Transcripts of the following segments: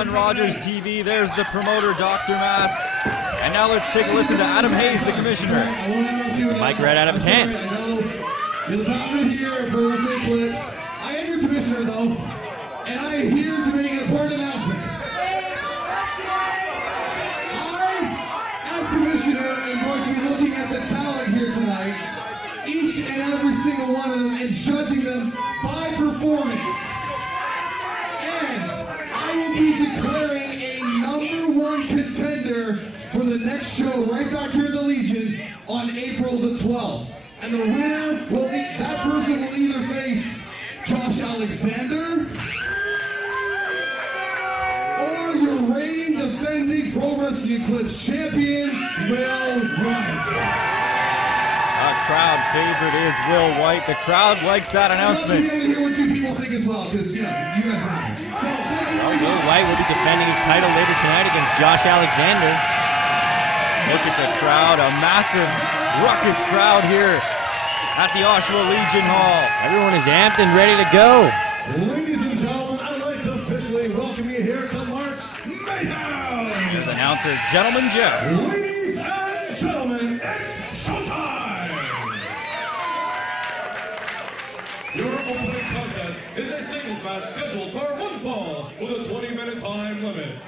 on Rogers TV. There's the promoter, Dr. Mask. And now let's take a listen to Adam Hayes, the commissioner. Mic right out of his hand. You're the founder here for this Eclipse. I am your commissioner, though, and I am here to make an important announcement. I, as commissioner, am going to be looking at the talent here tonight, each and every single one of them, and judging them by performance. And I will be declaring a #1 contender for the next show right back here at the Legion on April the 12th. And the winner will that person will either face Josh Alexander or your reigning defending Pro Wrestling Eclipse champion, Will White. A crowd favorite is Will White. The crowd likes that announcement. I want to hear what you people think as well, because you know, you guys matter. Well, Will White will be defending his title later tonight against Josh Alexander. Look at the crowd, a massive ruckus crowd here at the Oshawa Legion Hall. Everyone is amped and ready to go. Ladies and gentlemen, I'd like to officially welcome you here to March Mayhem. Here's announcer, Gentleman Jeff. Ladies and gentlemen, it's showtime. Your opening contest is a singles match scheduled for one fall with a 20-minute time limit.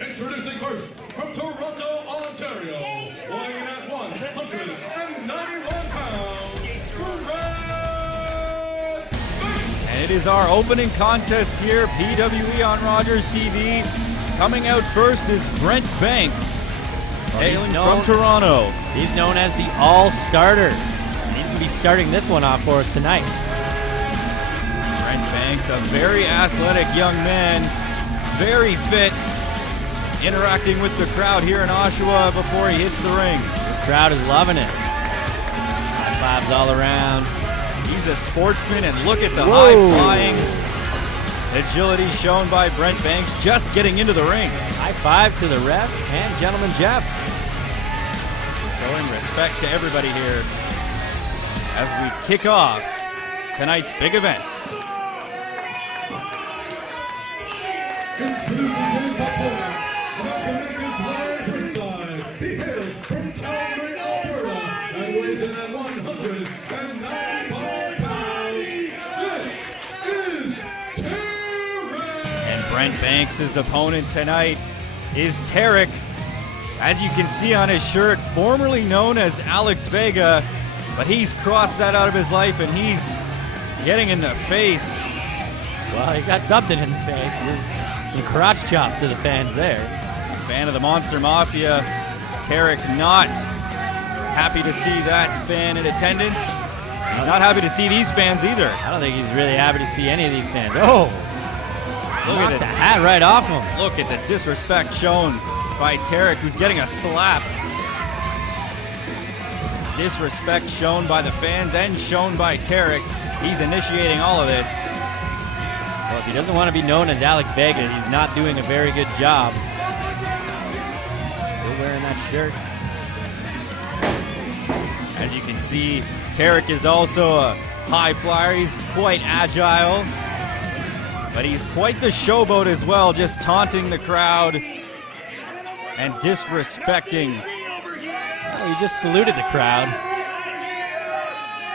Introducing first, from Toronto, Ontario, weighing in at 191 pounds, Brent! And it is our opening contest here, PWE on Rogers TV. Coming out first is Brent Banks, hailing from Toronto. He's known as the All-Starter. He's going to be starting this one off for us tonight. Brent Banks, a very athletic young man, very fit, interacting with the crowd here in Oshawa before he hits the ring. This crowd is loving it. High fives all around. He's a sportsman, and look at the high-flying agility shown by Brent Banks just getting into the ring. High fives to the ref and Gentleman Jeff. Showing respect to everybody here as we kick off tonight's big event. Introducing his opponent, about to make his way at ringside. He hails from Calgary, Alberta, and weighs in at 195 pounds. This is Tirk! And Brent Banks' opponent tonight is Tirk. As you can see on his shirt, formerly known as Alex Vega, but he's crossed that out of his life and he's getting in the face. Well, he got something in the face. There's some crotch chops to the fans there. Fan of the Monster Mafia, Tirk not happy to see that fan in attendance. Not happy to see these fans either. I don't think he's really happy to see any of these fans. Oh! Look at the hat right off him. Look at the disrespect shown by Tirk, who's getting a slap. Disrespect shown by the fans and shown by Tirk. He's initiating all of this. Well, if he doesn't want to be known as Alex Vega, he's not doing a very good job. Still wearing that shirt. As you can see, Tirk is also a high flyer. He's quite agile, but he's quite the showboat as well, just taunting the crowd and disrespecting. Well, he just saluted the crowd.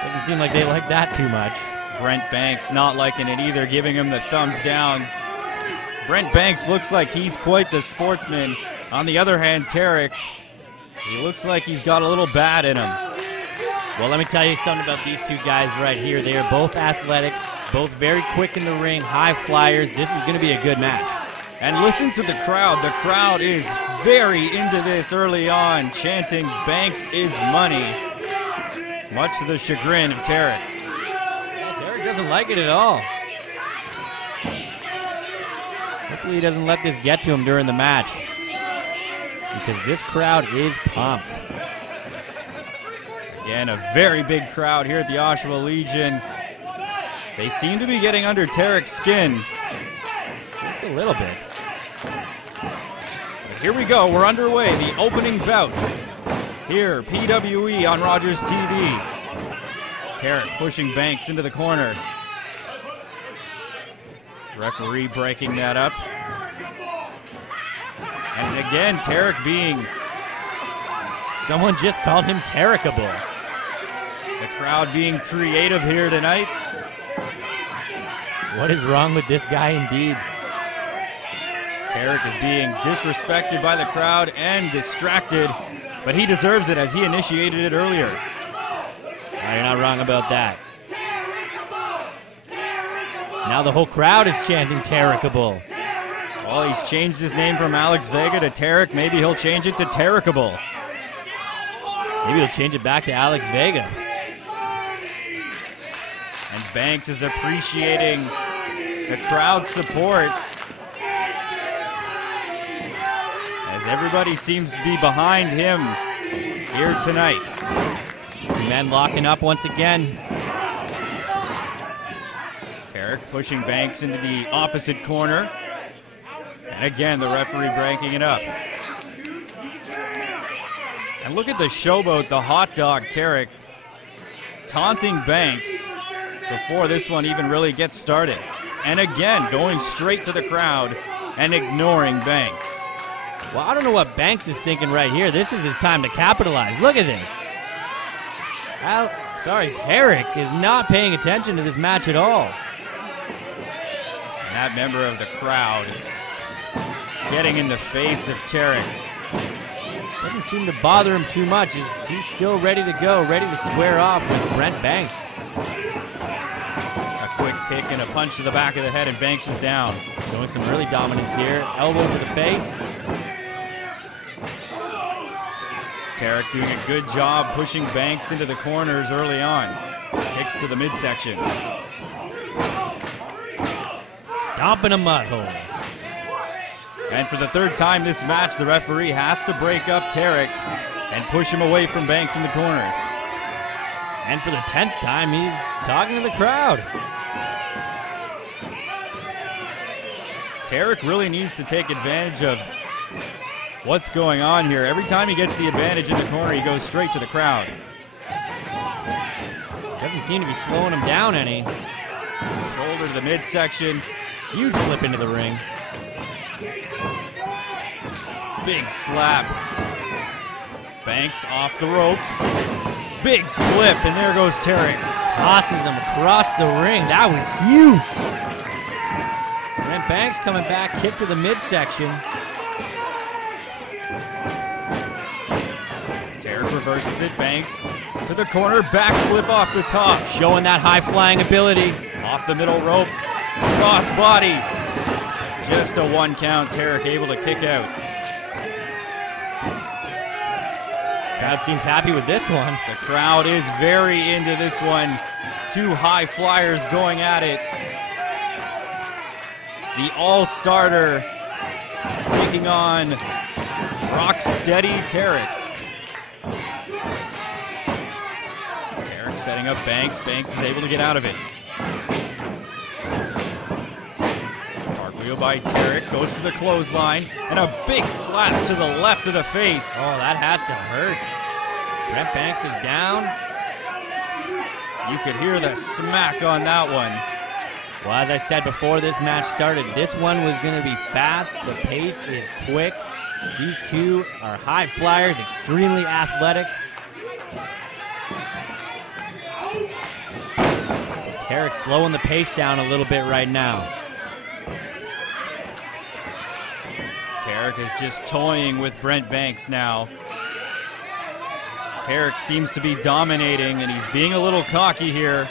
Doesn't seem like they like that too much. Brent Banks not liking it either, giving him the thumbs down. Brent Banks looks like he's quite the sportsman. On the other hand, Tirk, he looks like he's got a little bad in him. Well, let me tell you something about these two guys right here. They are both athletic, both very quick in the ring, high flyers. This is going to be a good match. And listen to the crowd. The crowd is very into this early on, chanting, "Banks is money," much to the chagrin of Tirk. Tirk doesn't like it at all. Hopefully he doesn't let this get to him during the match, because this crowd is pumped. Again, a very big crowd here at the Oshawa Legion. They seem to be getting under Tirk's skin. Just a little bit. But here we go. We're underway. The opening bout here, PWE on Rogers TV. Tirk pushing Banks into the corner. Referee breaking that up. And again, Tirk being... Someone just called him Terrikable. The crowd being creative here tonight. What is wrong with this guy indeed? Tirk is being disrespected by the crowd and distracted, but he deserves it as he initiated it earlier. No, you're not wrong about that. Now the whole crowd is chanting Terrikable. Well, he's changed his name from Alex Vega to Tirk. Maybe he'll change it to Terrikable. Maybe he'll change it back to Alex Vega. And Banks is appreciating the crowd support as everybody seems to be behind him here tonight. Men locking up once again. Tirk pushing Banks into the opposite corner. And again, the referee breaking it up. And look at the showboat, the hot dog Tirk, taunting Banks before this one even really gets started. And again, going straight to the crowd and ignoring Banks. Well, I don't know what Banks is thinking right here. This is his time to capitalize. Look at this. Tirk is not paying attention to this match at all. And that member of the crowd getting in the face of Tirk. Doesn't seem to bother him too much. He's still ready to go, ready to square off with Brent Banks. A quick kick and a punch to the back of the head, and Banks is down. Showing some early dominance here. Elbow to the face. Tirk doing a good job pushing Banks into the corners early on. Kicks to the midsection. Stomping a mud hole. And for the third time this match, the referee has to break up Tirk and push him away from Banks in the corner. And for the 10th time, he's talking to the crowd. Tirk really needs to take advantage of what's going on here. Every time he gets the advantage in the corner, he goes straight to the crowd. Doesn't seem to be slowing him down any. Shoulder to the midsection. Huge flip into the ring. Big slap. Banks off the ropes. Big flip, and there goes Tirk. Tosses him across the ring. That was huge. Brent Banks coming back, kick to the midsection. Tirk reverses it. Banks to the corner. Backflip off the top. Showing that high-flying ability. Off the middle rope. Cross body. Just a 1 count. Tirk able to kick out. Crowd seems happy with this one. The crowd is very into this one. Two high flyers going at it. The all-starter taking on rock-steady Tirk. Tirk setting up Banks. Banks is able to get out of it. Cartwheel by Tirk, goes for the clothesline, and a big slap to the left of the face. Oh, that has to hurt. Brent Banks is down. You could hear the smack on that one. Well, as I said before this match started, this one was going to be fast. The pace is quick. These two are high flyers, extremely athletic. Tirk slowing the pace down a little bit right now. Tirk is just toying with Brent Banks now. Tirk seems to be dominating, and he's being a little cocky here.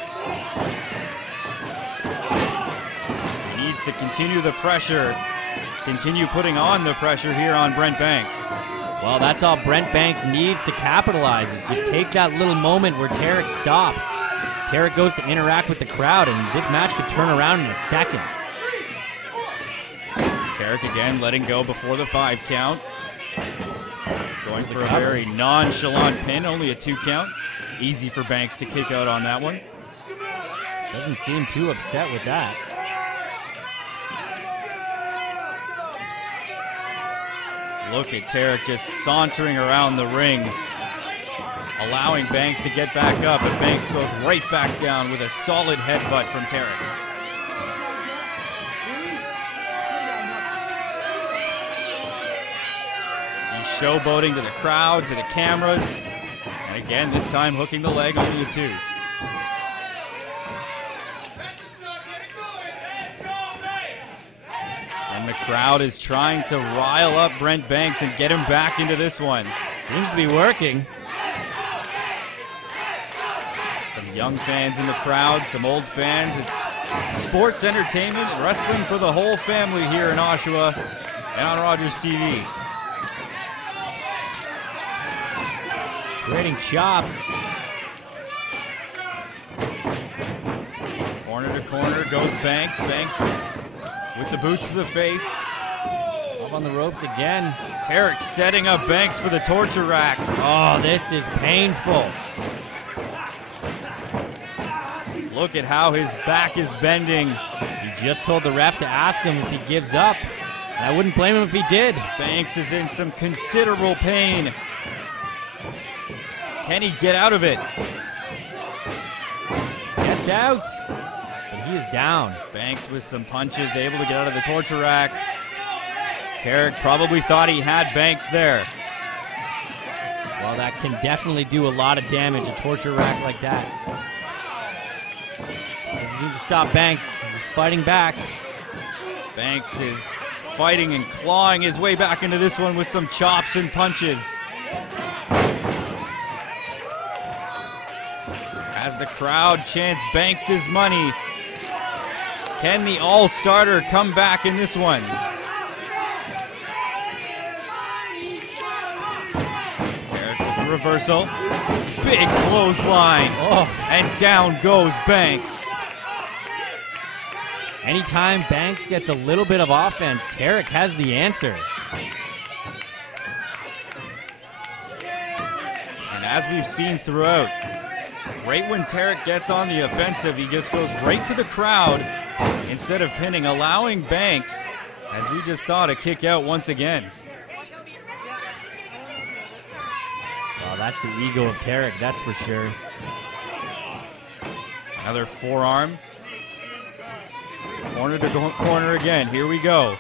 He needs to continue the pressure, continue putting on the pressure here on Brent Banks. Well, that's all Brent Banks needs to capitalize, is just take that little moment where Tirk stops. Tirk goes to interact with the crowd, and this match could turn around in a second. Tirk again letting go before the 5 count. Going for a very nonchalant pin, only a 2 count. Easy for Banks to kick out on that one. Doesn't seem too upset with that. Look at Tirk just sauntering around the ring, allowing Banks to get back up, and Banks goes right back down with a solid headbutt from Tirk. showboating to the crowd, to the cameras. And again, this time hooking the leg only a 2. And the crowd is trying to rile up Brent Banks and get him back into this one. Seems to be working. Some young fans in the crowd, some old fans. It's sports entertainment, wrestling for the whole family here in Oshawa and on Rogers TV. Trading chops. Corner to corner goes Banks. Banks with the boots to the face. Up on the ropes again. Tirk setting up Banks for the torture rack. Oh, this is painful. Look at how his back is bending. He just told the ref to ask him if he gives up. And I wouldn't blame him if he did. Banks is in some considerable pain. Can he get out of it? Gets out. But he is down. Banks with some punches, able to get out of the torture rack. Tirk probably thought he had Banks there. Well, that can definitely do a lot of damage, a torture rack like that. Doesn't need to stop Banks. He's fighting back. Banks is fighting and clawing his way back into this one with some chops and punches. As the crowd chants Banks' money, can the all-starter come back in this one? Tirk with the reversal. Big clothesline. Oh. And down goes Banks. Anytime Banks gets a little bit of offense, Tirk has the answer. And as we've seen throughout, right when Tirk gets on the offensive, he just goes right to the crowd instead of pinning, allowing Banks, as we just saw, to kick out once again. Well, that's the ego of Tirk, that's for sure. Another forearm. Corner to corner again. Here we go.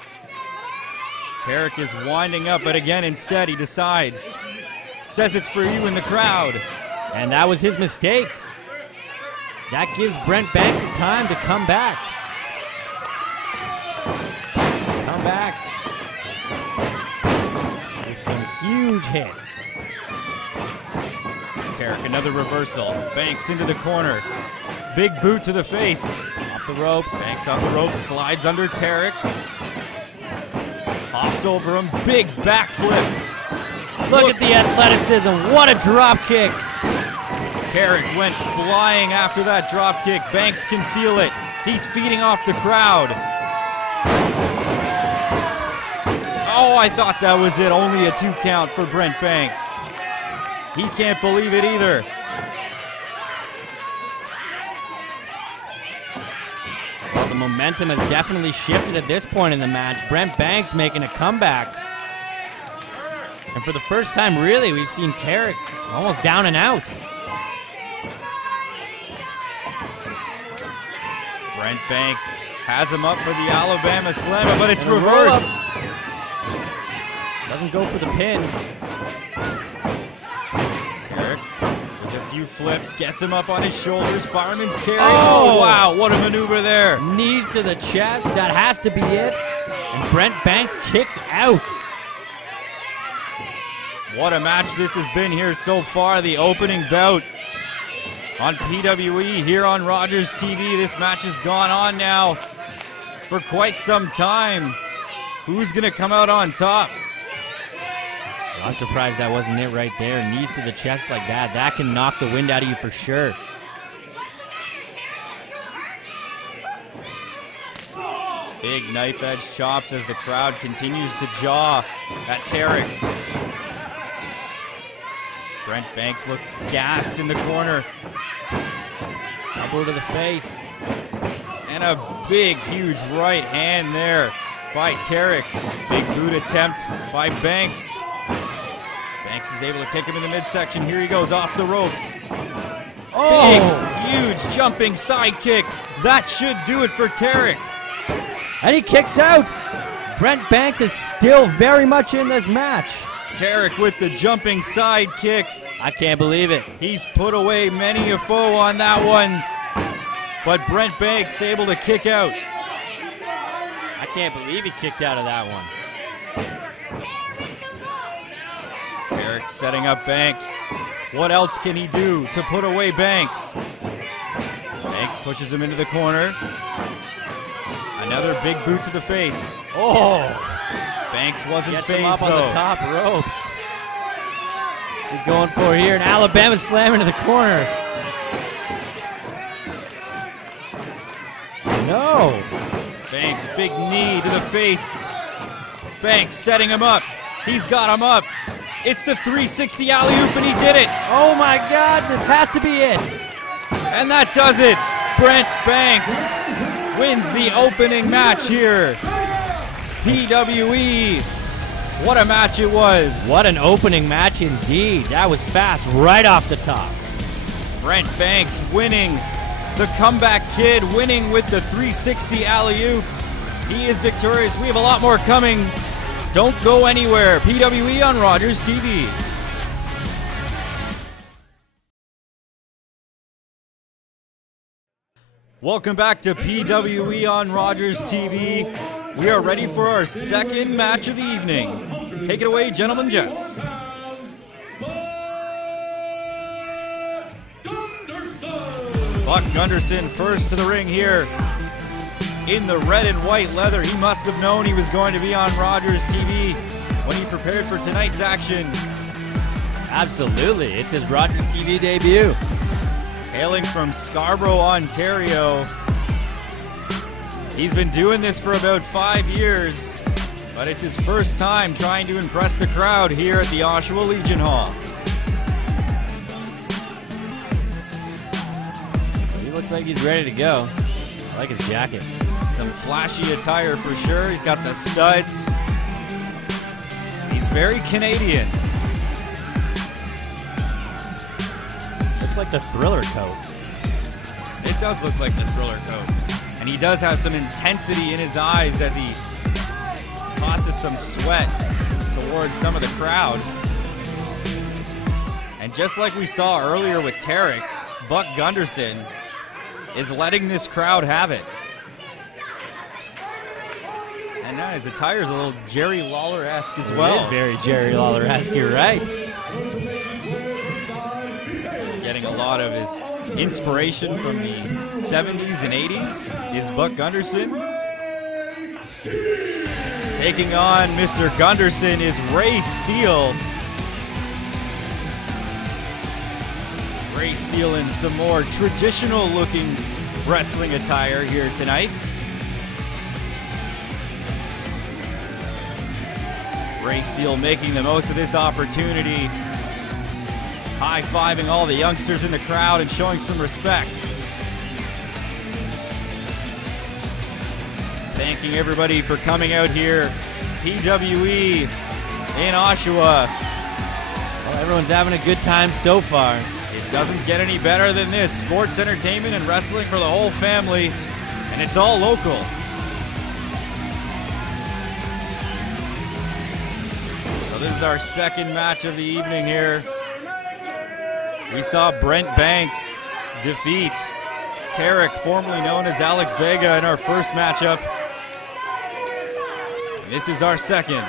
Tirk is winding up, but again, instead, he decides. Says it's for you in the crowd. And that was his mistake. That gives Brent Banks the time to come back. Come back. With some huge hits. Tirk, another reversal. Banks into the corner. Big boot to the face. Off the ropes. Banks off the ropes, slides under Tirk. Hops over him, big backflip. Look at the athleticism. What a drop kick. Tirk went flying after that drop kick. Banks can feel it. He's feeding off the crowd. Oh, I thought that was it. Only a 2 count for Brent Banks. He can't believe it either. Well, the momentum has definitely shifted at this point in the match. Brent Banks making a comeback. And for the first time, really, we've seen Tirk almost down and out. Brent Banks has him up for the Alabama Slammer, but it's reversed. Doesn't go for the pin. Tirk with a few flips, gets him up on his shoulders. Fireman's carry. Oh! Oh, wow, what a maneuver there. Knees to the chest, that has to be it. And Brent Banks kicks out. What a match this has been here so far. The opening bout on PWE here on Rogers TV. This match has gone on now for quite some time. Who's going to come out on top? Well, I'm surprised that wasn't it right there. Knees to the chest like that. That can knock the wind out of you for sure. Big knife edge chops as the crowd continues to jaw at Tirk. Brent Banks looks gassed in the corner. Elbow to the face. And a big, huge right hand there by Tirk. Big boot attempt by Banks. Banks is able to kick him in the midsection. Here he goes off the ropes. Oh! Big, huge jumping side kick. That should do it for Tirk. And he kicks out. Brent Banks is still very much in this match. Tirk with the jumping side kick. I can't believe it. He's put away many a foe on that one, but Brent Banks able to kick out. I can't believe he kicked out of that one. Tirk setting up Banks. What else can he do to put away Banks? Banks pushes him into the corner. Another big boot to the face. Oh! Banks wasn't Gets phased him up though. on the top ropes. What's he going for here? And Alabama slam into the corner. No! Banks, big knee to the face. Banks setting him up. He's got him up. It's the 360 alley-oop, and he did it. Oh my God, this has to be it. And that does it. Brent Banks wins the opening match here. PWE. What a match it was. What an opening match indeed. That was fast right off the top. Brent Banks winning. The comeback kid winning with the 360 alley-oop. He is victorious. We have a lot more coming. Don't go anywhere. PWE on Rogers TV. Welcome back to PWE on Rogers TV. We are ready for our second match of the evening. Take it away, Gentleman Jeff. Buck Gunderson first to the ring here in the red and white leather. He must have known he was going to be on Rogers TV when he prepared for tonight's action. Absolutely. It's his Rogers TV debut. Hailing from Scarborough, Ontario. He's been doing this for about 5 years, but it's his first time trying to impress the crowd here at the Oshawa Legion Hall. He looks like he's ready to go. I like his jacket. Some flashy attire for sure. He's got the studs. He's very Canadian. Looks like the Thriller coat. It does look like the Thriller coat. And he does have some intensity in his eyes as he tosses some sweat towards some of the crowd. And just like we saw earlier with Tirk, Buck Gunderson is letting this crowd have it. And now his attire's a little Jerry Lawler-esque as well. It is very Jerry Lawler-esque, you're right. Getting a lot of his inspiration from the 70s and 80s is Buck Gunderson. Taking on Mr. Gunderson is Ray Steele. Ray Steele in some more traditional looking wrestling attire here tonight. Ray Steele making the most of this opportunity. High-fiving all the youngsters in the crowd and showing some respect. Thanking everybody for coming out here. PWE in Oshawa. Well, everyone's having a good time so far. It doesn't get any better than this. Sports, entertainment, and wrestling for the whole family. And it's all local. So this is our second match of the evening here. We saw Brent Banks defeat Tirk, formerly known as Alex Vega, in our first matchup. And this is our second.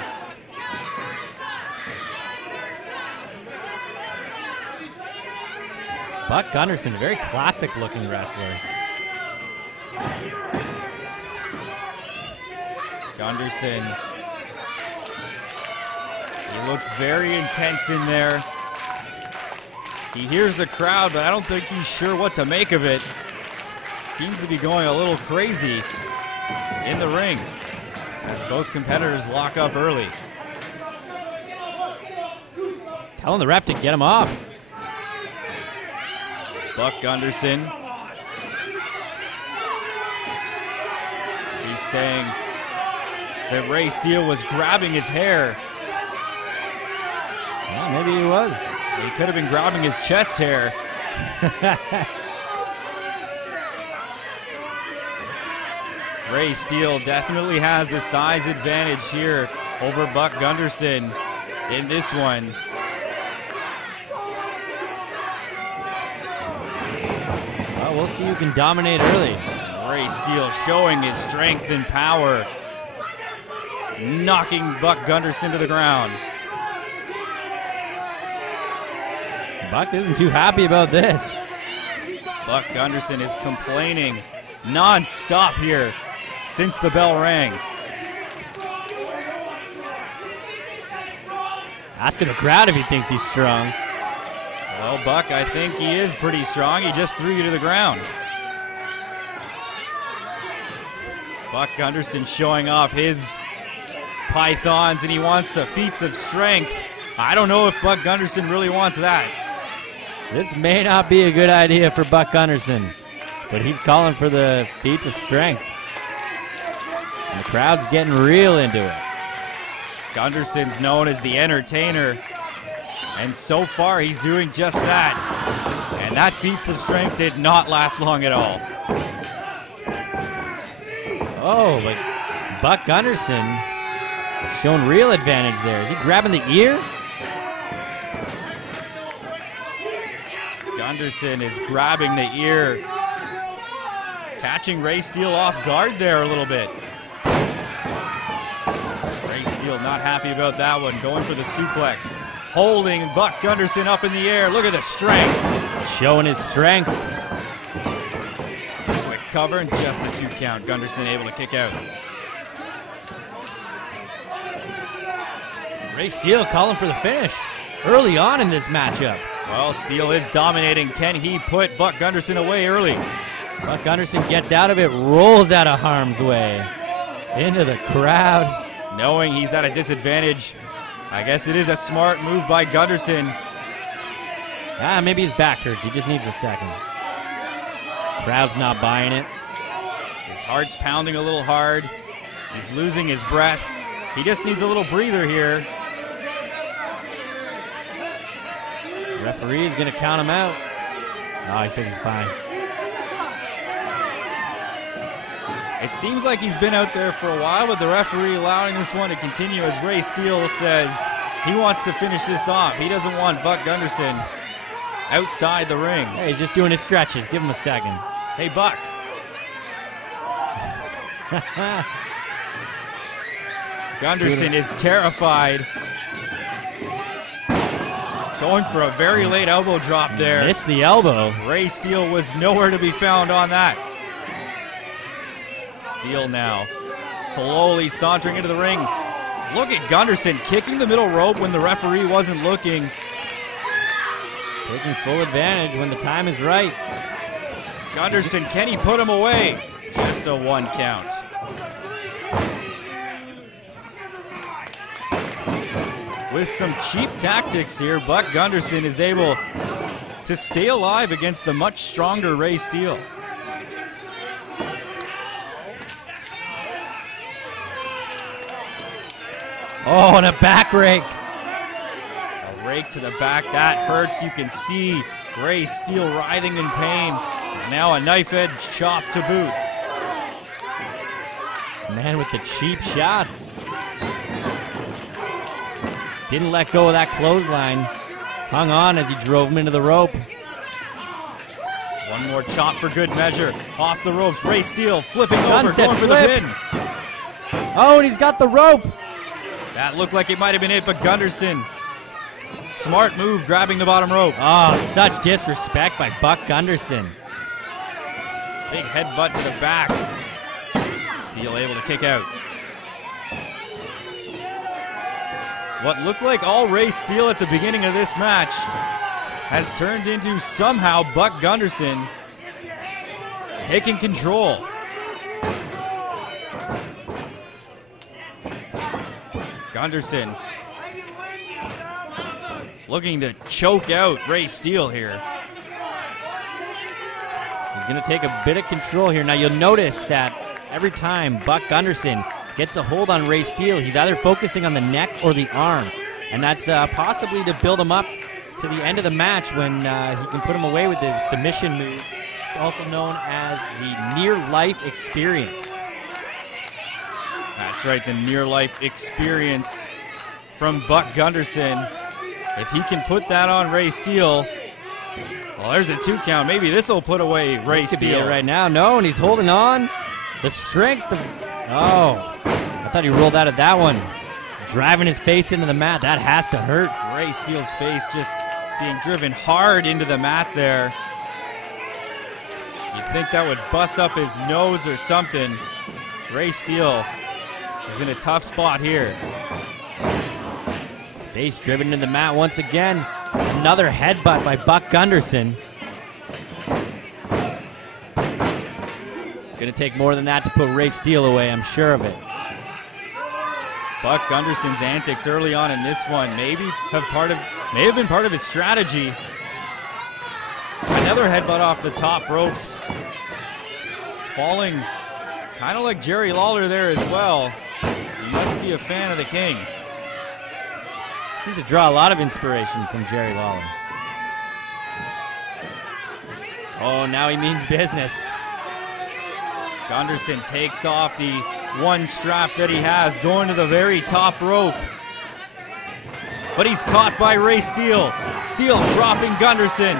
Buck Gunderson, a very classic looking wrestler. Gunderson. He looks very intense in there. He hears the crowd, but I don't think he's sure what to make of it. Seems to be going a little crazy in the ring as both competitors lock up early. Telling the ref to get him off. Buck Gunderson. He's saying that Ray Steele was grabbing his hair. Yeah, maybe he was. He could have been grabbing his chest hair. Ray Steele definitely has the size advantage here over Buck Gunderson. in this one. Well, we'll see who can dominate early. Ray Steele showing his strength and power, knocking Buck Gunderson to the ground. Buck isn't too happy about this. Buck Gunderson is complaining non-stop here since the bell rang. Asking the crowd if he thinks he's strong. Well, Buck, I think he is pretty strong. He just threw you to the ground. Buck Gunderson showing off his pythons, and he wants the feats of strength. I don't know if Buck Gunderson really wants that. This may not be a good idea for Buck Gunderson, but he's calling for the feats of strength. And the crowd's getting real into it. Gunderson's known as the entertainer, and so far he's doing just that. And that feats of strength did not last long at all. Oh, but Buck Gunderson showing real advantage there. Is he grabbing the ear? Gunderson is grabbing the ear, catching Ray Steele off guard there a little bit. Ray Steele not happy about that one, going for the suplex, holding Buck Gunderson up in the air. Look at the strength. Showing his strength. Quick cover and just a 2 count. Gunderson able to kick out. Ray Steele calling for the finish early on in this matchup. Well, Steele is dominating. Can he put Buck Gunderson away early? Buck Gunderson gets out of it, rolls out of harm's way. Into the crowd. Knowing he's at a disadvantage, I guess it is a smart move by Gunderson. Maybe his back hurts. He just needs a second. Crowd's not buying it. His heart's pounding a little hard. He's losing his breath. He just needs a little breather here. Referee is going to count him out. Oh, he says he's fine. It seems like he's been out there for a while, but the referee allowing this one to continue as Ray Steele says he wants to finish this off. He doesn't want Buck Gunderson outside the ring. Hey, he's just doing his stretches. Give him a second. Hey, Buck. Gunderson is terrified. Going for a very late elbow drop there. Missed the elbow. Ray Steele was nowhere to be found on that. Steele now slowly sauntering into the ring. Look at Gunderson kicking the middle rope when the referee wasn't looking. Taking full advantage when the time is right. Gunderson, can he put him away? Just a 1 count. With some cheap tactics here, Buck Gunderson is able to stay alive against the much stronger Ray Steele. Oh, and a back rake. A rake to the back, that hurts. You can see Ray Steele writhing in pain. Now a knife edge chop to boot. This man with the cheap shots. Didn't let go of that clothesline. Hung on as he drove him into the rope. One more chop for good measure. Off the ropes, Ray Steele flipping over, Sunset going for flip. the pin. Oh, and he's got the rope. That looked like it might have been it, but Gunderson, smart move, grabbing the bottom rope. Oh, such disrespect by Buck Gunderson. Big headbutt to the back. Steele able to kick out. What looked like all Ray Steele at the beginning of this match has turned into somehow Buck Gunderson taking control. Gunderson looking to choke out Ray Steele here. He's going to take a bit of control here. Now you'll notice that every time Buck Gunderson gets a hold on Ray Steele, he's either focusing on the neck or the arm. And that's possibly to build him up to the end of the match when he can put him away with his submission move. It's also known as the near-life experience. That's right, the near-life experience from Buck Gunderson. If he can put that on Ray Steele, well, there's a 2 count. Maybe this will put away Ray This could be it Steele. right now. No, and he's holding on. The strength of... Oh, I thought he rolled out of that one. Driving his face into the mat. That has to hurt. Ray Steele's face just being driven hard into the mat there. You'd think that would bust up his nose or something. Ray Steele is in a tough spot here. Face driven into the mat once again. Another headbutt by Buck Gunderson. It's going to take more than that to put Ray Steele away, I'm sure of it. Buck Gunderson's antics early on in this one may have been part of his strategy. Another headbutt off the top ropes. Falling kind of like Jerry Lawler there as well. He must be a fan of the King. Seems to draw a lot of inspiration from Jerry Lawler. Oh, now he means business. Gunderson takes off the one strap that he has, going to the very top rope. But he's caught by Ray Steele. Steele dropping Gunderson.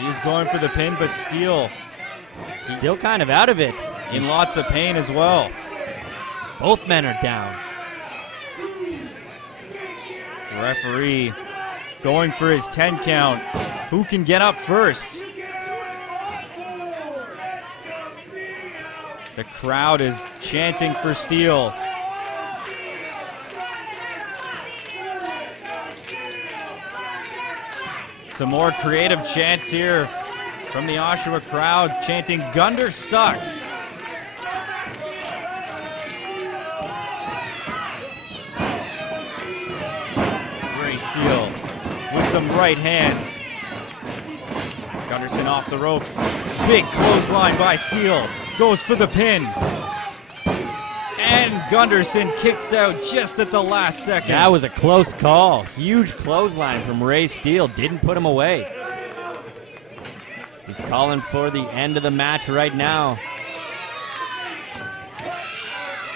He is going for the pin, but Steele Still kind of out of it. in lots of pain as well. Both men are down. The referee going for his 10 count. Who can get up first? The crowd is chanting for Steele. Some more creative chants here from the Oshawa crowd, chanting "Gunder sucks." Ray Steele with some right hands. Gunderson off the ropes. Big clothesline by Steele. Goes for the pin. And Gunderson kicks out just at the last second. That was a close call. Huge clothesline from Ray Steele. Didn't put him away. He's calling for the end of the match right now.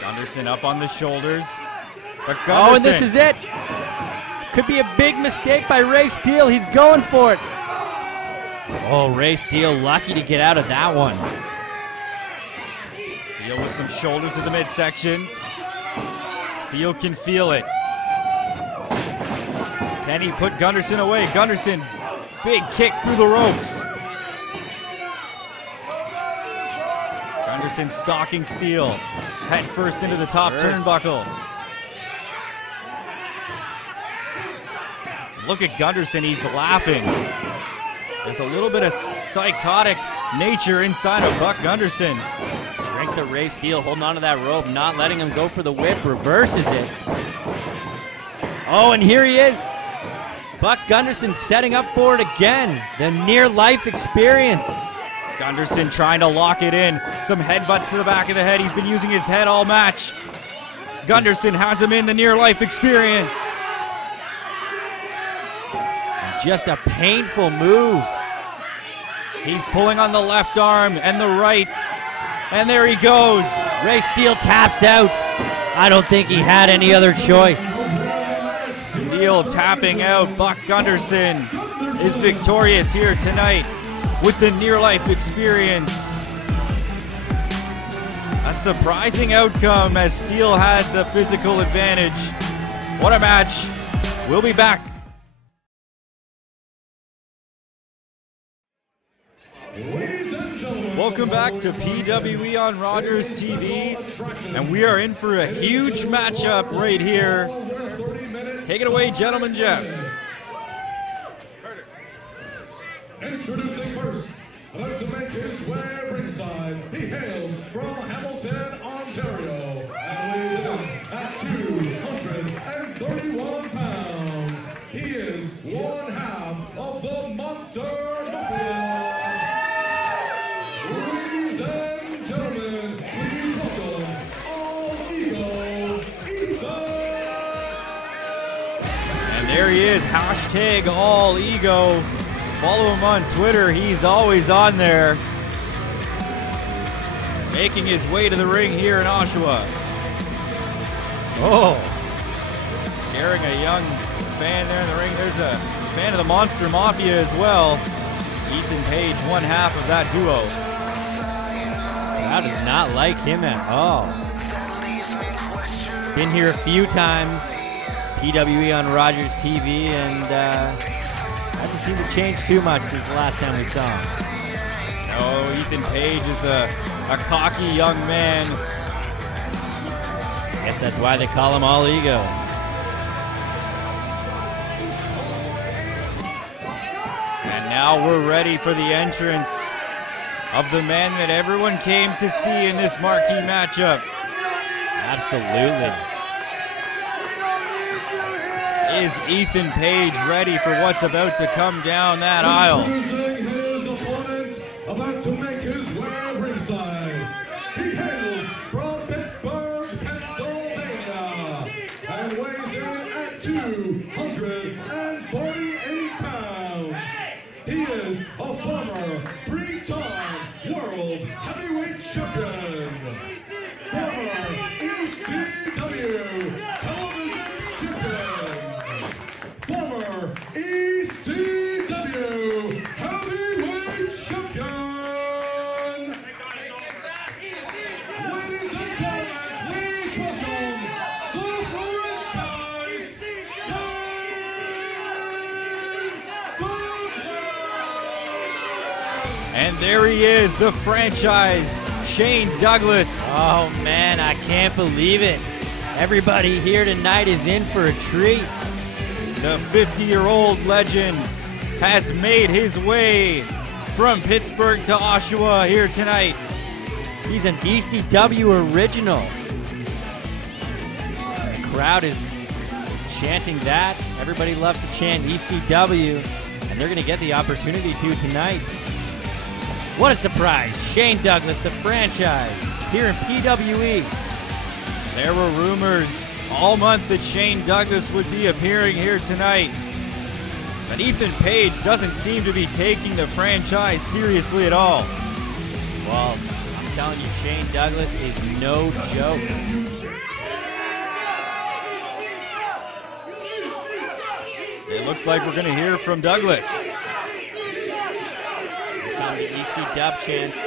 Gunderson up on the shoulders. But Oh, Gunderson, and this is it. Could be a big mistake by Ray Steele. He's going for it. Oh, Ray Steele lucky to get out of that one. Steele with some shoulders to the midsection. Steele can feel it. Can he put Gunderson away? Gunderson, big kick through the ropes. Gunderson stalking Steele. Head first into the top turnbuckle. Look at Gunderson, he's laughing. There's a little bit of psychotic nature inside of Buck Gunderson. Strength of Ray Steele holding onto that rope, not letting him go for the whip, reverses it. Oh, and here he is. Buck Gunderson setting up for it again. The near-life experience. Gunderson trying to lock it in. Some headbutts to the back of the head. He's been using his head all match. Gunderson has him in the near-life experience. Just a painful move. He's pulling on the left arm and the right. And there he goes. Ray Steele taps out. I don't think he had any other choice. Steele tapping out. Buck Gunderson is victorious here tonight with the near-life experience. A surprising outcome as Steele had the physical advantage. What a match. We'll be back. Welcome back to PWE on Rogers TV, and we are in for a huge matchup right here. Take it away, Gentleman Jeff. Introducing first, about to make his way ringside. He hails from Hamilton, Ontario, and weighs in at 231 pounds. He is one half of the Monster Mafia. Ladies and gentlemen, please welcome All Ego Ethan. And there he is, hashtag All Ego. Follow him on Twitter, he's always on there. Making his way to the ring here in Oshawa. Oh, scaring a young fan there in the ring. There's a fan of the Monster Mafia as well. Ethan Paige, one half of that duo. Crowd does not like him at all. Been here a few times, PWE on Rogers TV, and hasn't seemed to change too much since the last time we saw him. No, Ethan Paige is a cocky young man. Guess that's why they call him All Ego. And now we're ready for the entrance of the man that everyone came to see in this marquee matchup. Absolutely. Is Ethan Paige ready for what's about to come down that aisle? Introducing his opponent, about to make his way ringside. He hails from Pittsburgh, Pennsylvania, and weighs in at 248 pounds. He is a former three-time world heavyweight champion, former ECW television champion, former ECW heavyweight champion. Ladies and gentlemen, please welcome the franchise And there he is, the franchise, Shane Douglas. Oh man, I can't believe it. Everybody here tonight is in for a treat. The 50-year-old legend has made his way from Pittsburgh to Oshawa here tonight. He's an ECW original. The crowd is chanting that. Everybody loves to chant ECW, and they're going to get the opportunity to tonight. What a surprise. Shane Douglas, the franchise, here in PWE. There were rumors all month that Shane Douglas would be appearing here tonight. But Ethan Paige doesn't seem to be taking the franchise seriously at all. Well, I'm telling you, Shane Douglas is no joke. It looks like we're going to hear from Douglas. Here come the EC dub chants.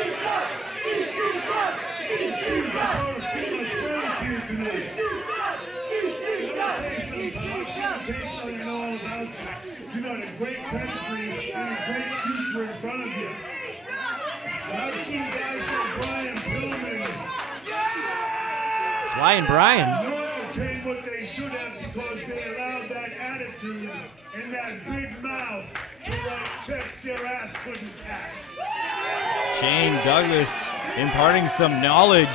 You got a great pedigree and a great future in front of you. I've seen guys like Brian Pillman Flying Brian. not obtain what they should have because they allowed that attitude and that big mouth to write checks their ass couldn't cash. Shane Douglas imparting some knowledge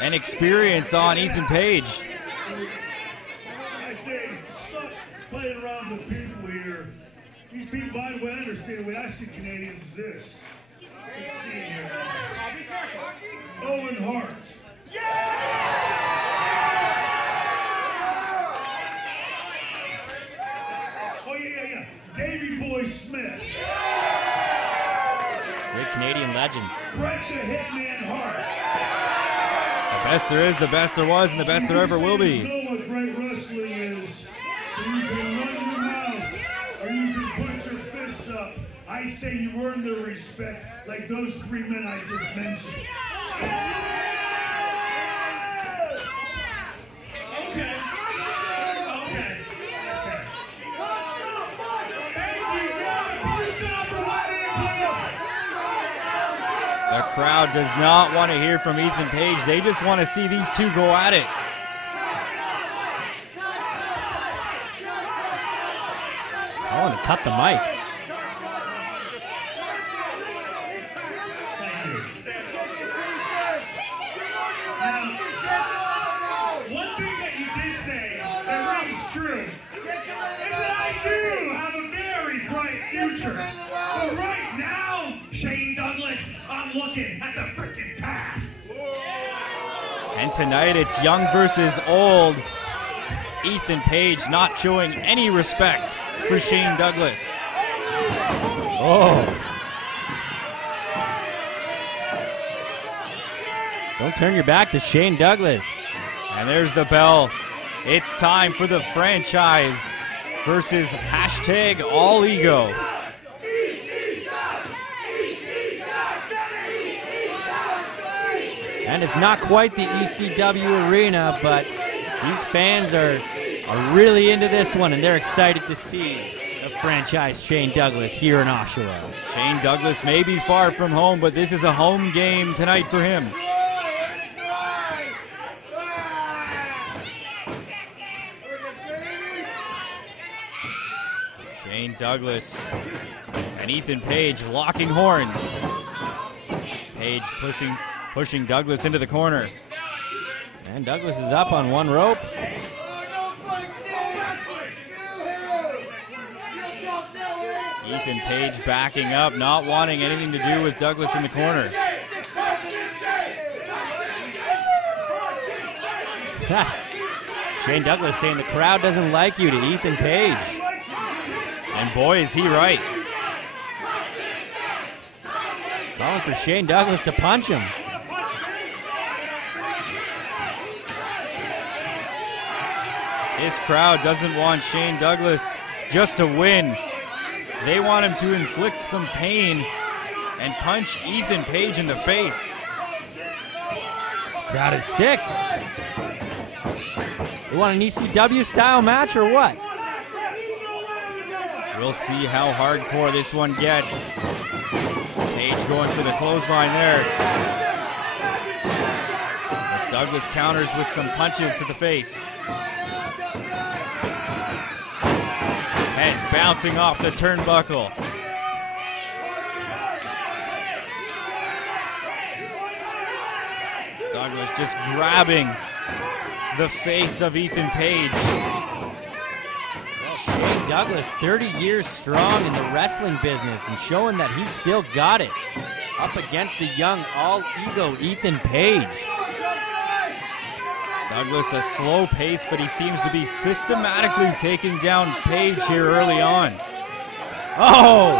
and experience on Ethan Paige. I say, stop playing around with people here. These people, by the way, understand the way I see Canadians is this. Let's see here. Owen Hart. Oh, yeah. Davey Boy Smith. Great Canadian legend. Brent the Hitman Hart. The best there is, the best there was, and the best there ever will You be. know what great wrestling is. So you can run your mouth or you can put your fists up. I say you earn their respect like those three men I just mentioned. Okay. The crowd does not want to hear from Ethan Paige. They just want to see these two go at it. Calling to cut the mic. Now, one thing that you did say that rings true is that I do have a very bright future. But right now, Shane Douglas, I'm looking at the freaking past. And tonight it's young versus old. Ethan Paige not showing any respect for Shane Douglas. Oh. Don't turn your back to Shane Douglas. And there's the bell. It's time for the franchise versus hashtag All Ego. And it's not quite the ECW arena, but these fans are really into this one, and they're excited to see the franchise Shane Douglas here in Oshawa. Shane Douglas may be far from home, but this is a home game tonight for him. Shane Douglas and Ethan Paige locking horns. Paige pushing Douglas into the corner. And Douglas is up on one rope. Ethan Paige backing up, not wanting anything to do with Douglas in the corner. Shane Douglas saying the crowd doesn't like you to Ethan Paige. And boy, is he right. Calling for Shane Douglas to punch him. This crowd doesn't want Shane Douglas just to win. They want him to inflict some pain and punch Ethan Paige in the face. This crowd is sick. You want an ECW style match or what? We'll see how hardcore this one gets. Paige going for the clothesline there. But Douglas counters with some punches to the face. Head bouncing off the turnbuckle. Douglas just grabbing the face of Ethan Paige. Well, Shane Douglas, 30 years strong in the wrestling business and showing that he's still got it. Up against the young all-ego Ethan Paige. Douglas a slow pace, but he seems to be systematically taking down Paige here early on. Oh!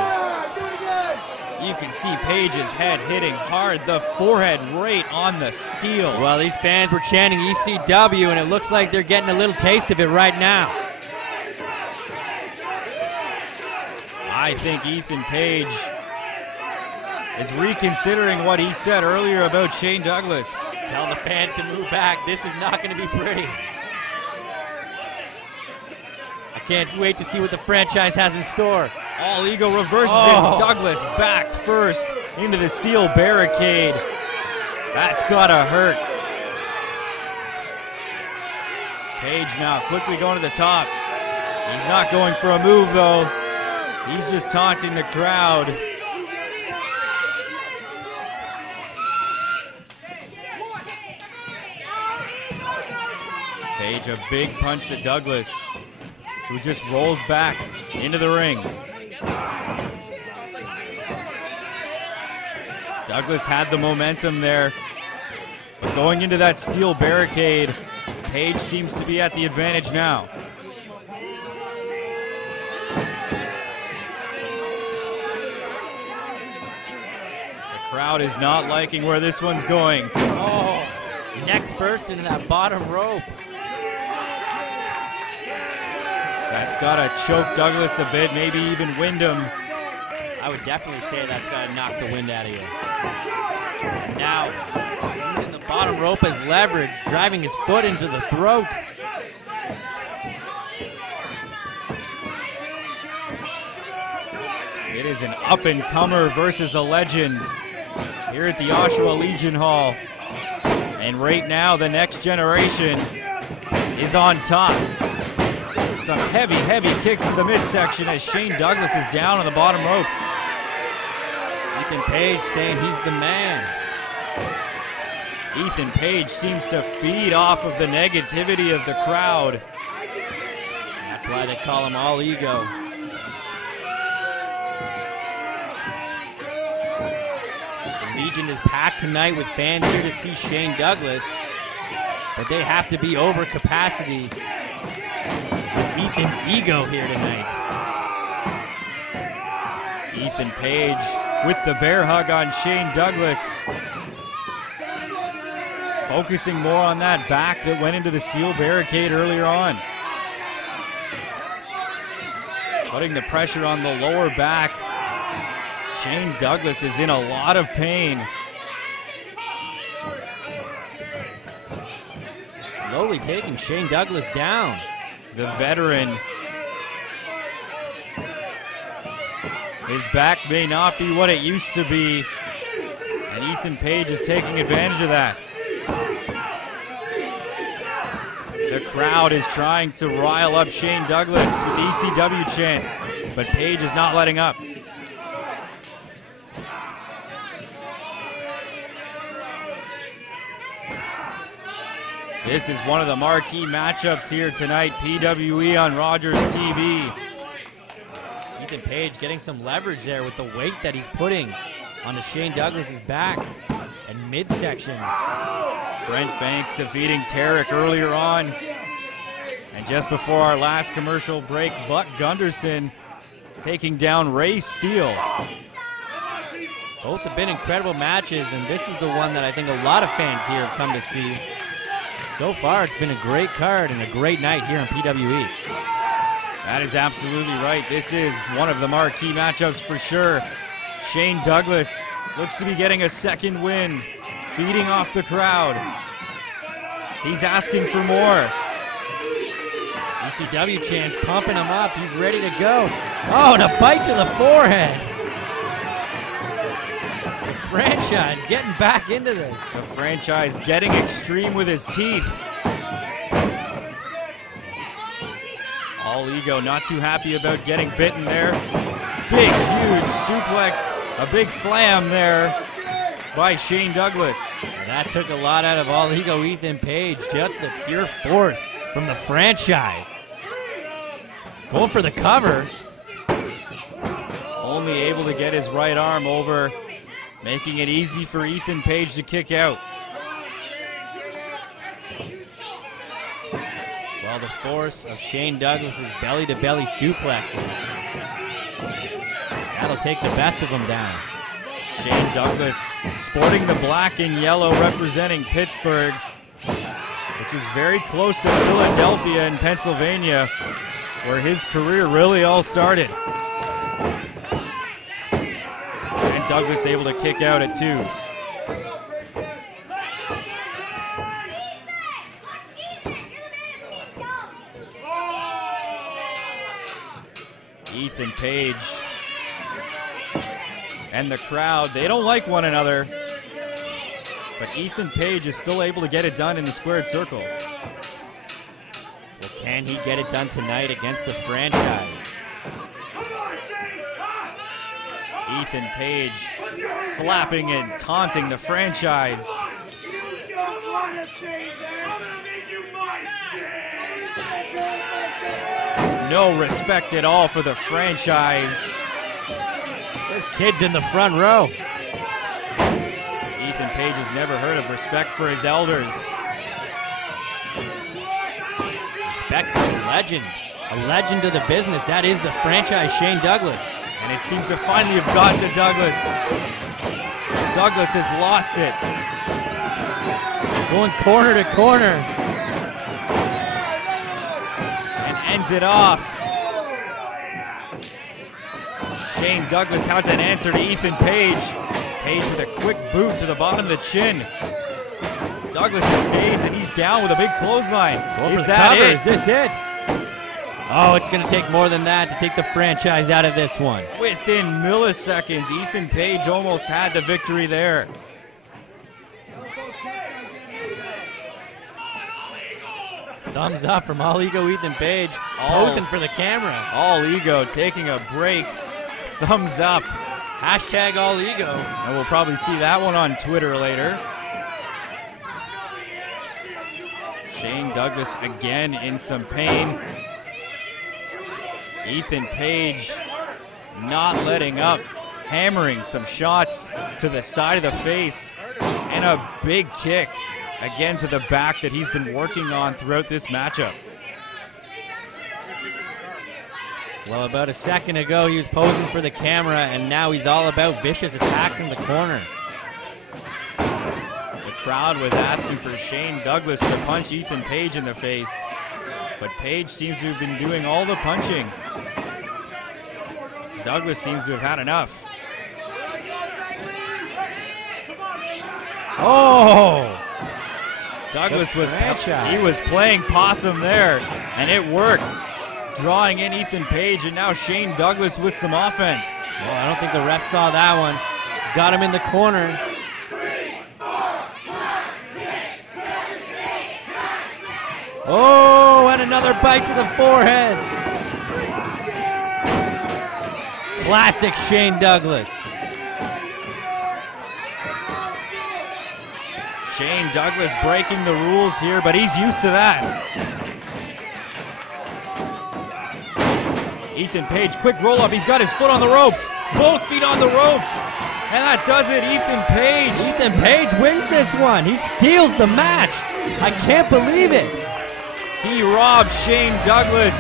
You can see Paige's head hitting hard, the forehead right on the steel. Well, these fans were chanting ECW, and it looks like they're getting a little taste of it right now. I think Ethan Paige is reconsidering what he said earlier about Shane Douglas. Telling the fans to move back. This is not going to be pretty. I can't wait to see what the franchise has in store. All Ego reverses it. Douglas back first into the steel barricade. That's gotta hurt. Paige now quickly going to the top. He's not going for a move though. He's just taunting the crowd. Paige a big punch to Douglas, who just rolls back into the ring. Douglas had the momentum there, but going into that steel barricade, Paige seems to be at the advantage now. The crowd is not liking where this one's going. Oh, neck first into that bottom rope. That's gotta choke Douglas a bit, maybe even wind him. I would definitely say that's gotta knock the wind out of you. Now, using the bottom rope as leverage, driving his foot into the throat. It is an up-and-comer versus a legend here at the Oshawa Legion Hall. And right now, the next generation is on top. Some heavy, heavy kicks to the midsection as Shane Douglas is down on the bottom rope. Ethan Paige saying he's the man. Ethan Paige seems to feed off of the negativity of the crowd. That's why they call him All Ego. The Legion is packed tonight with fans here to see Shane Douglas, but they have to be over capacity. Ethan's ego here tonight. Ethan Paige with the bear hug on Shane Douglas. focusing more on that back that went into the steel barricade earlier on. Putting the pressure on the lower back. Shane Douglas is in a lot of pain. Slowly taking Shane Douglas down. The veteran. His back may not be what it used to be, and Ethan Paige is taking advantage of that. The crowd is trying to rile up Shane Douglas with the ECW chants, but Paige is not letting up. This is one of the marquee matchups here tonight, PWE on Rogers TV. Ethan Paige getting some leverage there with the weight that he's putting onto Shane Douglas's back and midsection. Brent Banks defeating Tirk earlier on. And just before our last commercial break, Buck Gunderson taking down Ray Steele. Both have been incredible matches, and this is the one that I think a lot of fans here have come to see. So far, it's been a great card and a great night here on PWE. That is absolutely right. This is one of the marquee matchups for sure. Shane Douglas looks to be getting a second win, feeding off the crowd. He's asking for more. ECW chants pumping him up. He's ready to go. Oh, and a bite to the forehead. The franchise getting back into this. The franchise getting extreme with his teeth. All Ego not too happy about getting bitten there. Big, huge suplex, a big slam there by Shane Douglas. And that took a lot out of All Ego Ethan Paige. Just the pure force from the franchise. Going for the cover. Only able to get his right arm over, making it easy for Ethan Paige to kick out. Well, the force of Shane Douglas's belly-to-belly suplexes. That'll take the best of them down. Shane Douglas sporting the black and yellow representing Pittsburgh, which is very close to Philadelphia in Pennsylvania, where his career really all started. And Douglas able to kick out at 2. Ethan Paige and the crowd, they don't like one another, but Ethan Paige is still able to get it done in the squared circle. Well, can he get it done tonight against the franchise? Ethan Paige slapping and taunting the franchise. No respect at all for the franchise. There's kids in the front row. Ethan Paige has never heard of respect for his elders. Respect for a legend of the business. That is the franchise, Shane Douglas. And it seems to finally have gotten to Douglas. Douglas has lost it. Going corner to corner. And ends it off. Shane Douglas has an answer to Ethan Paige. Paige with a quick boot to the bottom of the chin. Douglas is dazed and he's down with a big clothesline. Is that it? Is this it? Oh, it's going to take more than that to take the franchise out of this one. Within milliseconds, Ethan Paige almost had the victory there. Thumbs up from All Ego Ethan Paige, posing for the camera. All Ego taking a break. Thumbs up. Hashtag All Ego. And we'll probably see that one on Twitter later. Shane Douglas again in some pain. Ethan Paige not letting up, hammering some shots to the side of the face, and a big kick again to the back that he's been working on throughout this matchup. Well, about a second ago he was posing for the camera, and now he's all about vicious attacks in the corner. The crowd was asking for Shane Douglas to punch Ethan Paige in the face, but Paige seems to have been doing all the punching. Douglas seems to have had enough. Oh! Douglas was playing possum there, and it worked. Drawing in Ethan Paige, and now Shane Douglas with some offense. Well, I don't think the ref saw that one. He's got him in the corner. Oh, and another bite to the forehead. Classic Shane Douglas. Shane Douglas breaking the rules here, but he's used to that. Ethan Paige, quick roll up. He's got his foot on the ropes. Both feet on the ropes. And that does it, Ethan Paige. Ethan Paige wins this one. He steals the match. I can't believe it. He robbed Shane Douglas.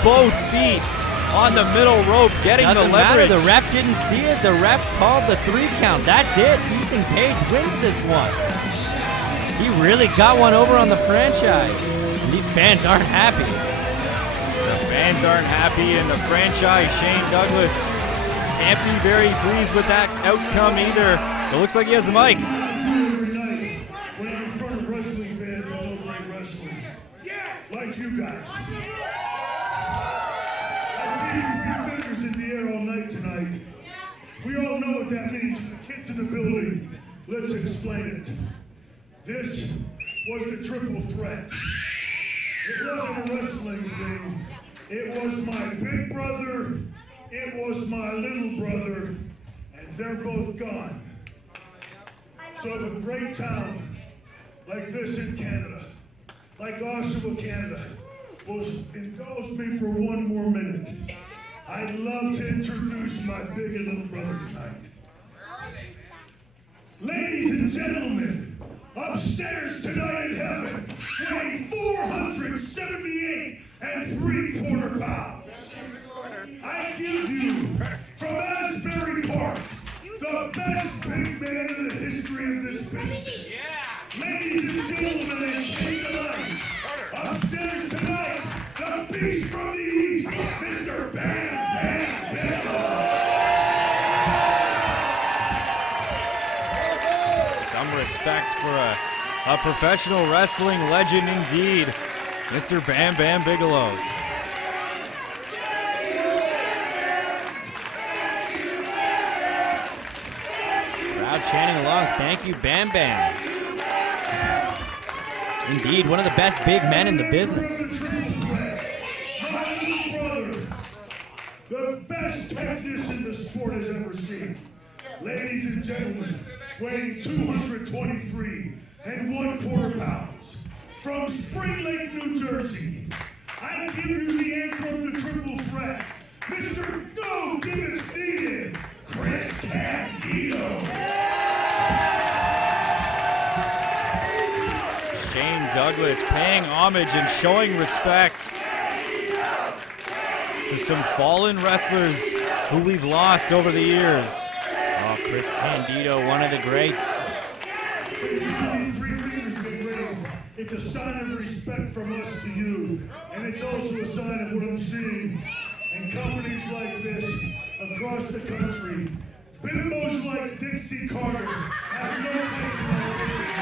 Both feet on the middle rope, getting Doesn't the leverage. matter. The ref didn't see it. The ref called the 3 count. That's it. Ethan Paige wins this one. He really got one over on the franchise. And these fans aren't happy. The fans aren't happy, and the franchise, Shane Douglas, can't be very pleased with that outcome either. It looks like he has the mic. Every night, when I'm in front of wrestling fans that know great wrestling, like you guys. I've seen 3 fingers in the air all night tonight. We all know what that means. The kids in the building, let's explain it. This was the triple threat. It wasn't a wrestling thing. It was my big brother, it was my little brother, and they're both gone. So if a great town like this in Canada, like Oshawa, Canada, will indulge me for 1 more minute, I'd love to introduce my big and little brother tonight. Ladies and gentlemen, upstairs tonight in heaven, weighing 478 3/4 pounds. I give you, from Asbury Park, the best big man in the history of this business. Ladies and gentlemen, and king tonight, upstairs tonight, the beast from the east, Mr. Bam Bale. Some respect for a professional wrestling legend indeed, Mr. Bam Bam Bigelow. Crowd chanting along, thank you, Bam Bam. Indeed, one of the best big men in the business. My little brothers, the best technician the sport has ever seen. Ladies and gentlemen, weighing 223 1/4 pounds, from Spring Lake, New Jersey, I give you the anchor of the triple threat, Mr. No Gimmicks Needed, Chris Candido. Shane Douglas paying homage and showing respect to some fallen wrestlers who we've lost over the years. Oh, Chris Candido, one of the greats. It's a sign of respect from us to you, and it's also a sign of what I'm seeing in companies like this across the country. Bimbos like Dixie Carter have no place in our business.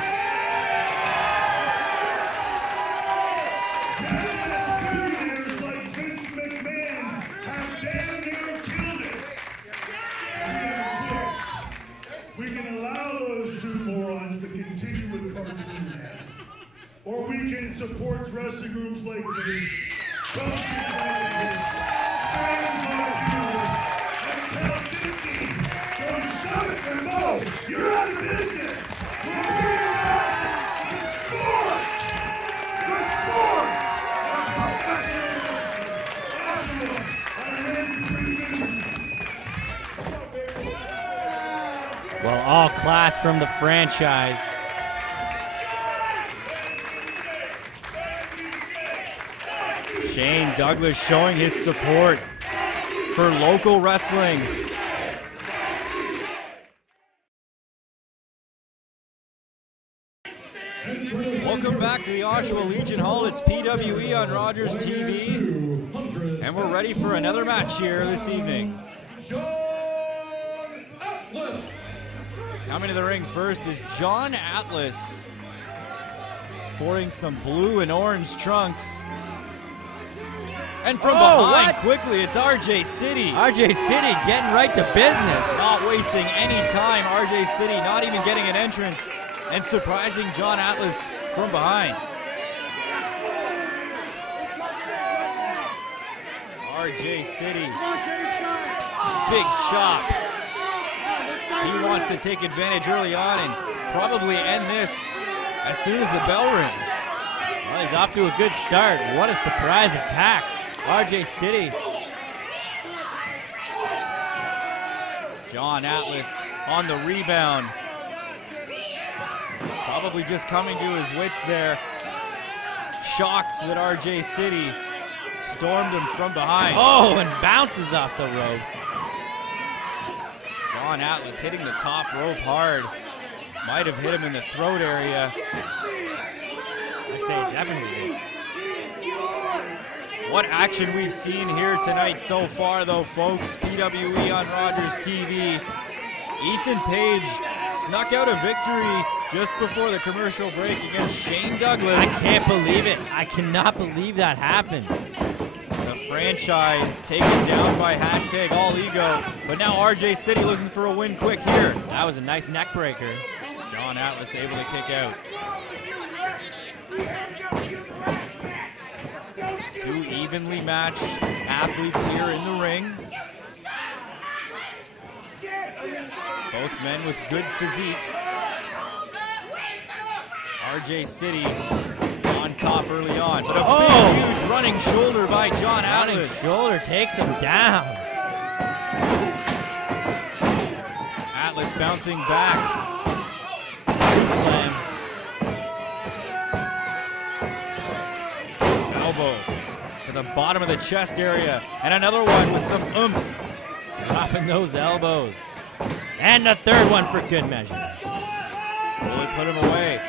Billionaires like Vince McMahon have damn near killed it. We have a choice. We can allow those 2 morons to continue with Cartoon Man, or we can support dressing rooms like this, companies like this, fans like you, and tell Dixie, go shut it and Mo, you're out of business. We're bringing back the sport! The sport! Our professional wrestling. Oshawa, I raised 3 fingers. Well, all class from the franchise. Shane Douglas showing his support for local wrestling. Welcome back to the Oshawa Legion Hall. It's PWE on Rogers TV, and we're ready for another match here this evening. Coming to the ring first is John Atlas, sporting some blue and orange trunks. And from behind, quickly, it's RJ City. RJ City getting right to business. Not wasting any time. RJ City not even getting an entrance and surprising John Atlas from behind. RJ City, big chop. He wants to take advantage early on and probably end this as soon as the bell rings. Well, he's off to a good start. What a surprise attack. RJ City. John Atlas on the rebound. Probably just coming to his wits there. Shocked that RJ City stormed him from behind. Oh, and bounces off the ropes. John Atlas hitting the top rope hard. Might have hit him in the throat area. I'd say it definitely did. What action we've seen here tonight so far, though, folks. PWE on Rogers TV. Ethan Paige snuck out a victory just before the commercial break against Shane Douglas. I can't believe it. I cannot believe that happened. The franchise taken down by #AllEgo. But now RJ City looking for a win quick here. That was a nice neck breaker. John Atlas able to kick out. Two evenly matched athletes here in the ring. Both men with good physiques. RJ City on top early on, but a big, huge running shoulder by John Atlas. Running shoulder takes him down. Atlas bouncing back. Scoop slam. Elbow to the bottom of the chest area, and another one with some oomph. Dropping those elbows. And a third one for good measure. Really put him away.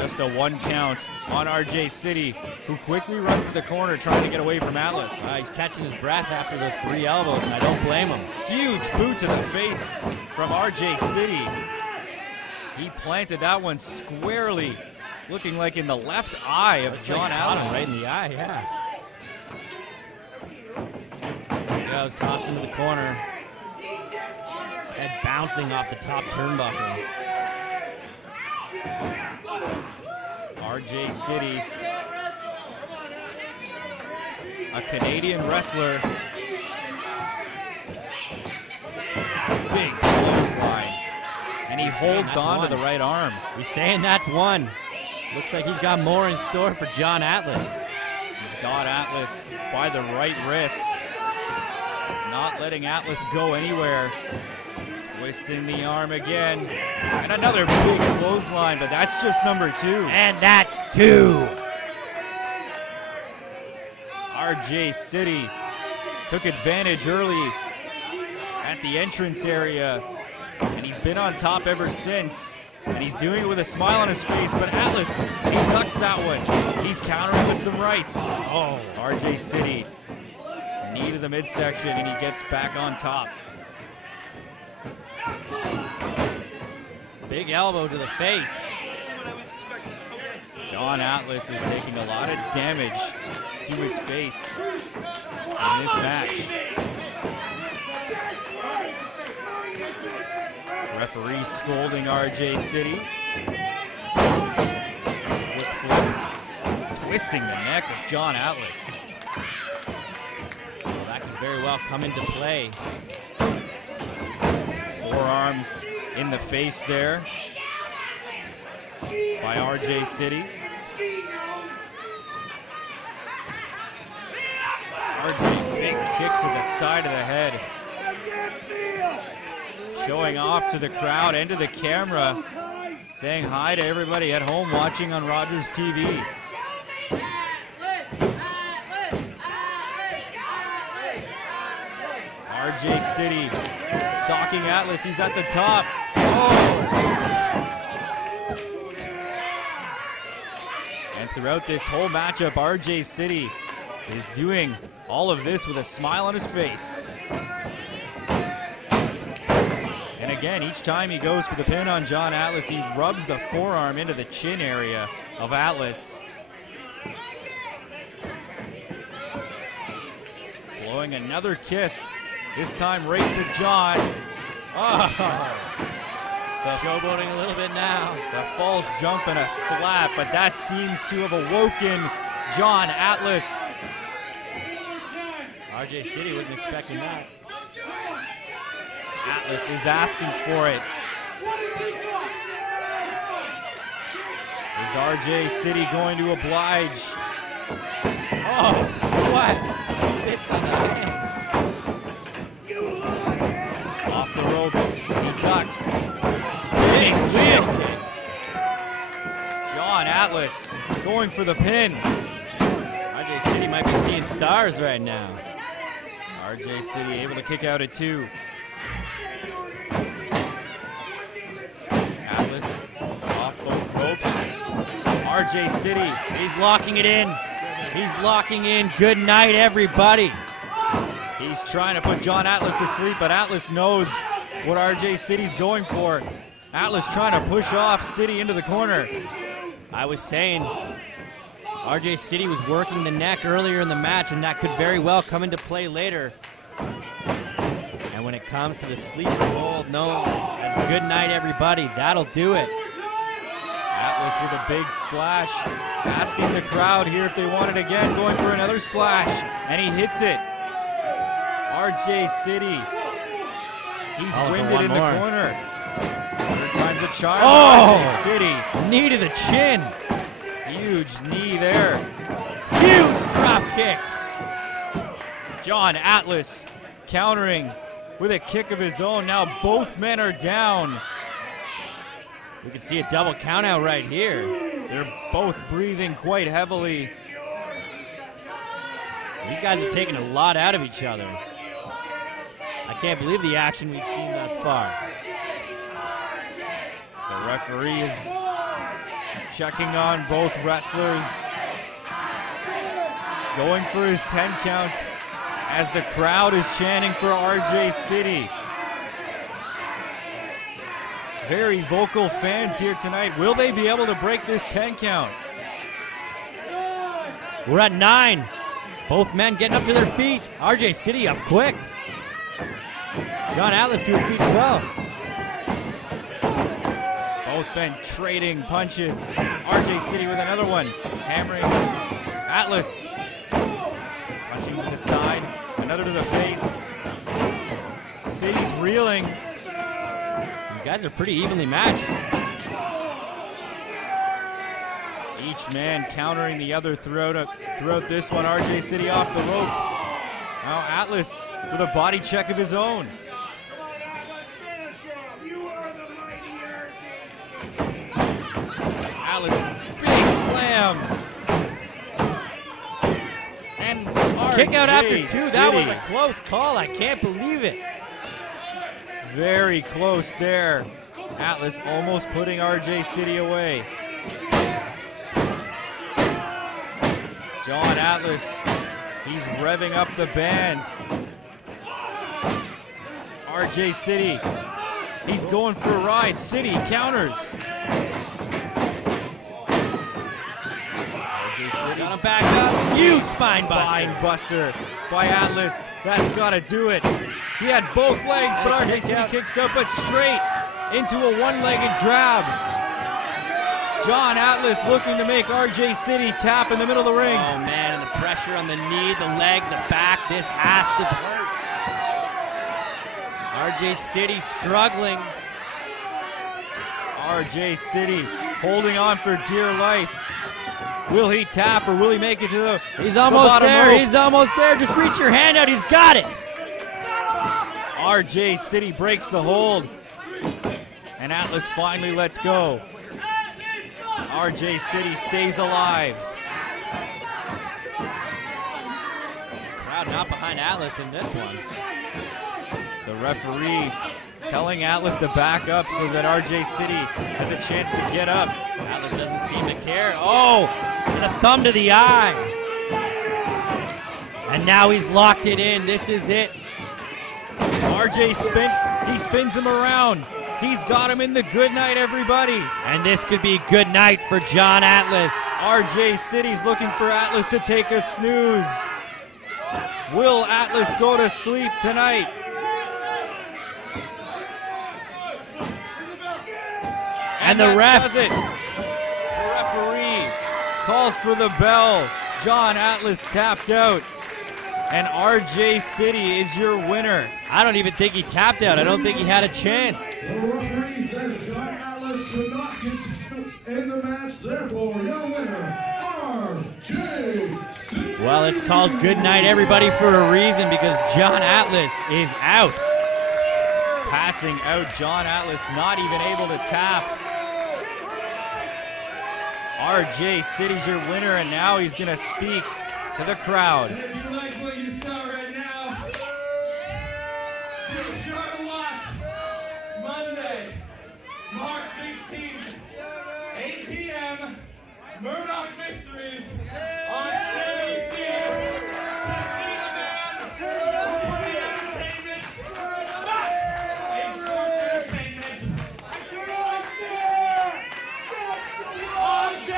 Just a 1 count on RJ City, who quickly runs to the corner trying to get away from Atlas. He's catching his breath after those 3 elbows, and I don't blame him. Huge boot to the face from RJ City. He planted that one squarely, looking like in the left eye of John Atlas. Right in the eye, yeah. He goes, tossing to the corner. Head bouncing off the top turnbuckle. RJ City, a Canadian wrestler. Big clothesline. And he holds on to the right arm. He's saying that's one. Looks like he's got more in store for John Atlas. He's got Atlas by the right wrist. Not letting Atlas go anywhere. Twisting the arm again. And another big clothesline, but that's just number 2. And that's 2. RJ City took advantage early at the entrance area, and he's been on top ever since. And he's doing it with a smile on his face, but Atlas, he ducks that one. He's countering with some rights. Oh, RJ City, knee to the midsection, and he gets back on top. Big elbow to the face. John Atlas is taking a lot of damage to his face in this match. Referee scolding RJ City. Quick flip. Twisting the neck of John Atlas. Well, that could very well come into play. Forearm in the face there by RJ City. RJ, big kick to the side of the head. Showing off to the crowd and to the camera, saying hi to everybody at home watching on Rogers TV. RJ City stalking Atlas. He's at the top. Oh! throughout this whole matchup, RJ City is doing all of this with a smile on his face. And again, each time he goes for the pin on John Atlas, he rubs the forearm into the chin area of Atlas. Blowing another kiss, this time right to John. Oh. Showboating a little bit now. The false jump and a slap, but that seems to have awoken John Atlas. RJ City wasn't expecting that. Atlas is asking for it. Is RJ City going to oblige? Oh, what? Spits on the hand. Off the ropes, he ducks. Spinning wheel kick. John Atlas going for the pin. RJ City might be seeing stars right now. RJ City able to kick out at 2. Atlas off both ropes. RJ City, He's locking it in. He's locking in. Good night, everybody. he's trying to put John Atlas to sleep, but Atlas knows what RJ City's going for. Atlas trying to push off City into the corner. I was saying RJ City was working the neck earlier in the match, and that could very well come into play later. And when it comes to the sleeper hold known as good night, everybody, that'll do it. Atlas with a big splash, asking the crowd here if they want it again, going for another splash, and he hits it. RJ City, he's winded in the corner. Third time's a charm. Oh! RJ City, Knee to the chin. huge knee there. Huge drop kick. John Atlas countering with a kick of his own. Now both men are down. We can see a double count out right here. They're both breathing quite heavily. These guys are taking a lot out of each other. I can't believe the action we've seen thus far. The referee is checking on both wrestlers. Going for his 10 count as the crowd is chanting for RJ City. Very vocal fans here tonight. Will they be able to break this 10 count? We're at 9. Both men getting up to their feet. RJ City up quick. John Atlas to his feet as well. Both men trading punches. RJ City with another one. Hammering Atlas. Punching to the side. Another to the face. City's reeling. These guys are pretty evenly matched. Each man countering the other throughout this one. RJ City off the ropes. Now Atlas with a body check of his own. Atlas, big slam. And Kick out after RJ 2. That was a City. close call. I can't believe it. Very close there. Atlas almost putting RJ City away. John Atlas, he's revving up the band. RJ City, he's going for a ride. City counters. RJ City Got him back up. Huge spine buster. Spine buster by Atlas. That's got to do it. He had both legs, but RJ City kicks out, but straight into a one-legged grab. John Atlas looking to make RJ City tap in the middle of the ring. Oh man, and the pressure on the knee, the leg, the back, this has to hurt. RJ City struggling. RJ City holding on for dear life. Will he tap or will he make it to the He's almost bottom there, rope? he's almost there. Just reach your hand out, he's got it. RJ City breaks the hold. And Atlas finally lets go. RJ City stays alive. Crowd not behind Atlas in this one. The referee telling Atlas to back up so that RJ City has a chance to get up. Atlas Atlas doesn't seem to care. Oh, and a thumb to the eye. And now he's locked it in. This is it. RJ he spins him around. He's got him in the good night, everybody. And this could be good night for John Atlas. RJ City's looking for Atlas to take a snooze. Will Atlas go to sleep tonight? And the ref does it. The referee calls for the bell. John Atlas tapped out. And RJ City is your winner. I don't even think he tapped out. I don't think he had a chance. The referee says John Atlas could not continue in the match, therefore your winner, RJ City. Well, it's called good night, everybody, for a reason, because John Atlas is out. Passing out, John Atlas not even able to tap. RJ City's your winner, and now he's going to speak to the crowd. If you like what you saw right now, be sure to watch Monday, March 16th, 8 p.m., Murdoch Mysteries on ABC. To see the man who brought the entertainment back in sports entertainment. RJ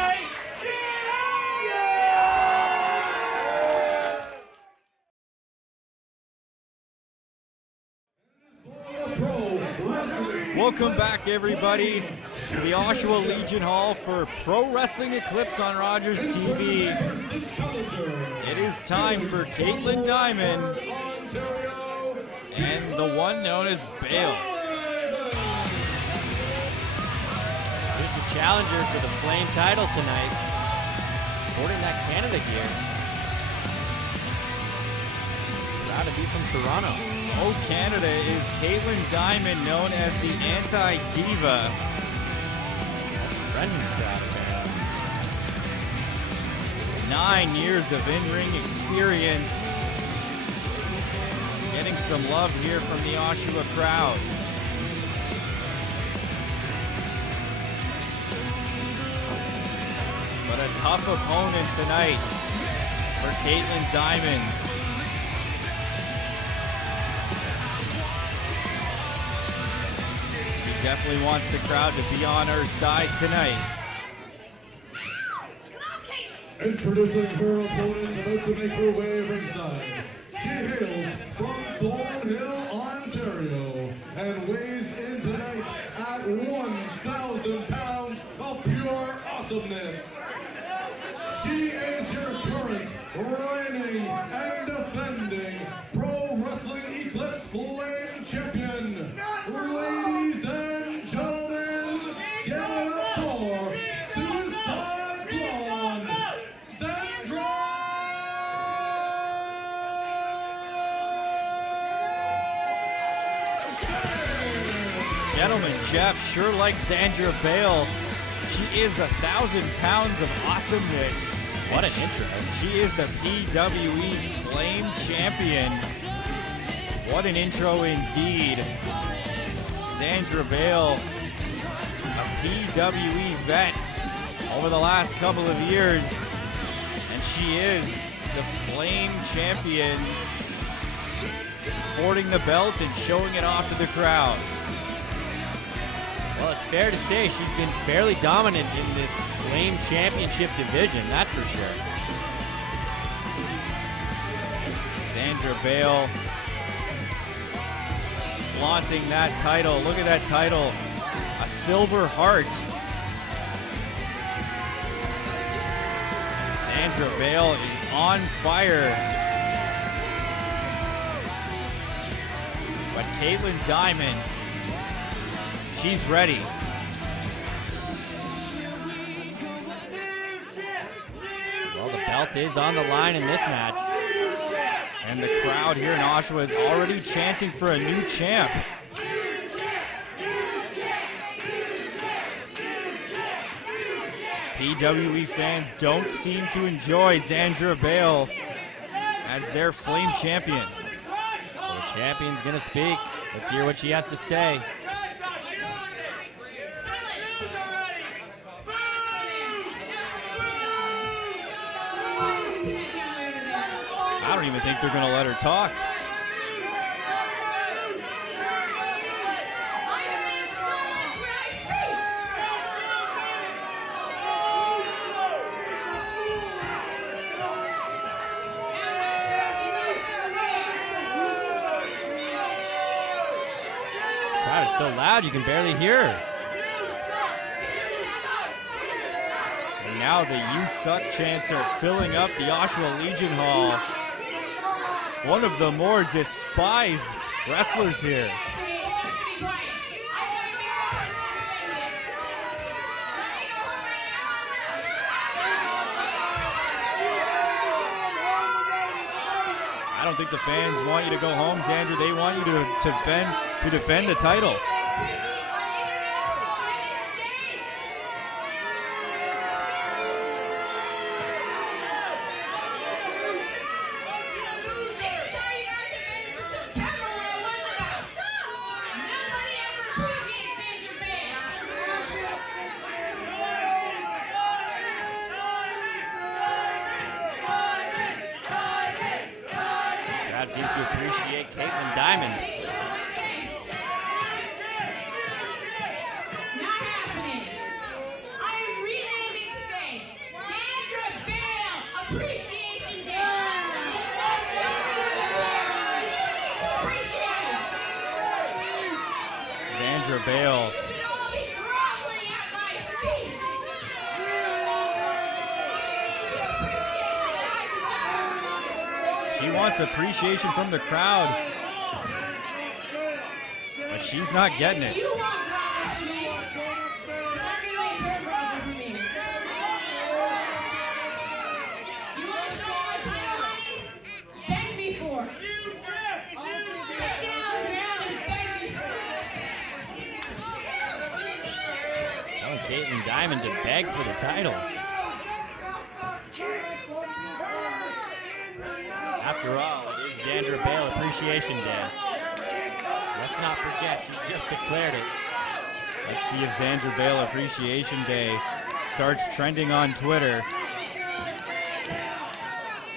Welcome back, everybody, to the Oshawa Legion Hall for Pro Wrestling Eclipse on Rogers TV. It is time for Caitlyn Diamond and the one known as Bale. Here's the challenger for the Flame title tonight, sporting that Canada gear. Proud to be from Toronto. Oh, Canada is Caitlyn Diamond, known as the Anti-Diva. That's friends in the crowd, apparently. 9 years of in-ring experience. Getting some love here from the Oshawa crowd. But a tough opponent tonight for Caitlyn Diamond. She definitely wants the crowd to be on her side tonight. Introducing her opponent, about to make her way ringside. She hails from Thornhill, Ontario, and weighs in tonight at 1,000 pounds of pure awesomeness. She is your current, reigning, and defending Pro Wrestling Eclipse Flame Champion. Ladies and gentlemen, give it up for Suicide Blonde, Xandra! Gentlemen, Jeff sure likes Xandra Bale. She is 1,000 pounds of awesomeness. What an intro. She is the PWE Flame Champion. What an intro indeed. Xandra Bale, a PWE vet over the last couple of years. And she is the Flame Champion, sporting the belt and showing it off to the crowd. Well, it's fair to say she's been fairly dominant in this Flame Championship division, that's for sure. Xandra Bale flaunting that title. Look at that title. A silver heart. Xandra Bale is on fire. But Caitlyn Diamond, she's ready. Well, the belt is on the line in this match. And the crowd here in Oshawa is already chanting for a new champ. PWE fans don't seem to enjoy Xandra Bale as their Flame Champion. Well, the champion's gonna speak. Let's hear what she has to say. even think they're going to let her talk. The crowd is so loud you can barely hear her. And now the "You Suck" chants are filling up the Oshawa Legion Hall. One of the more despised wrestlers here. I don't think the fans want you to go home, Xandra. They want you to defend the title. Crowd seems to appreciate Caitlyn Diamond. Not happening. I am renaming today Xandra Bale Appreciation Day. Xandra Bale. You should all be groveling at my feet. She wants appreciation from the crowd, but she's not getting it. You want grovel for me? Everybody can grovel for me. You want to show my title, honey? Beg me for it. Get down on the ground and beg me for it. Telling Caitlyn Diamond to beg for the title. After all, it is Xandra Bale Appreciation Day. Let's not forget, she just declared it. Let's see if Xandra Bale Appreciation Day starts trending on Twitter.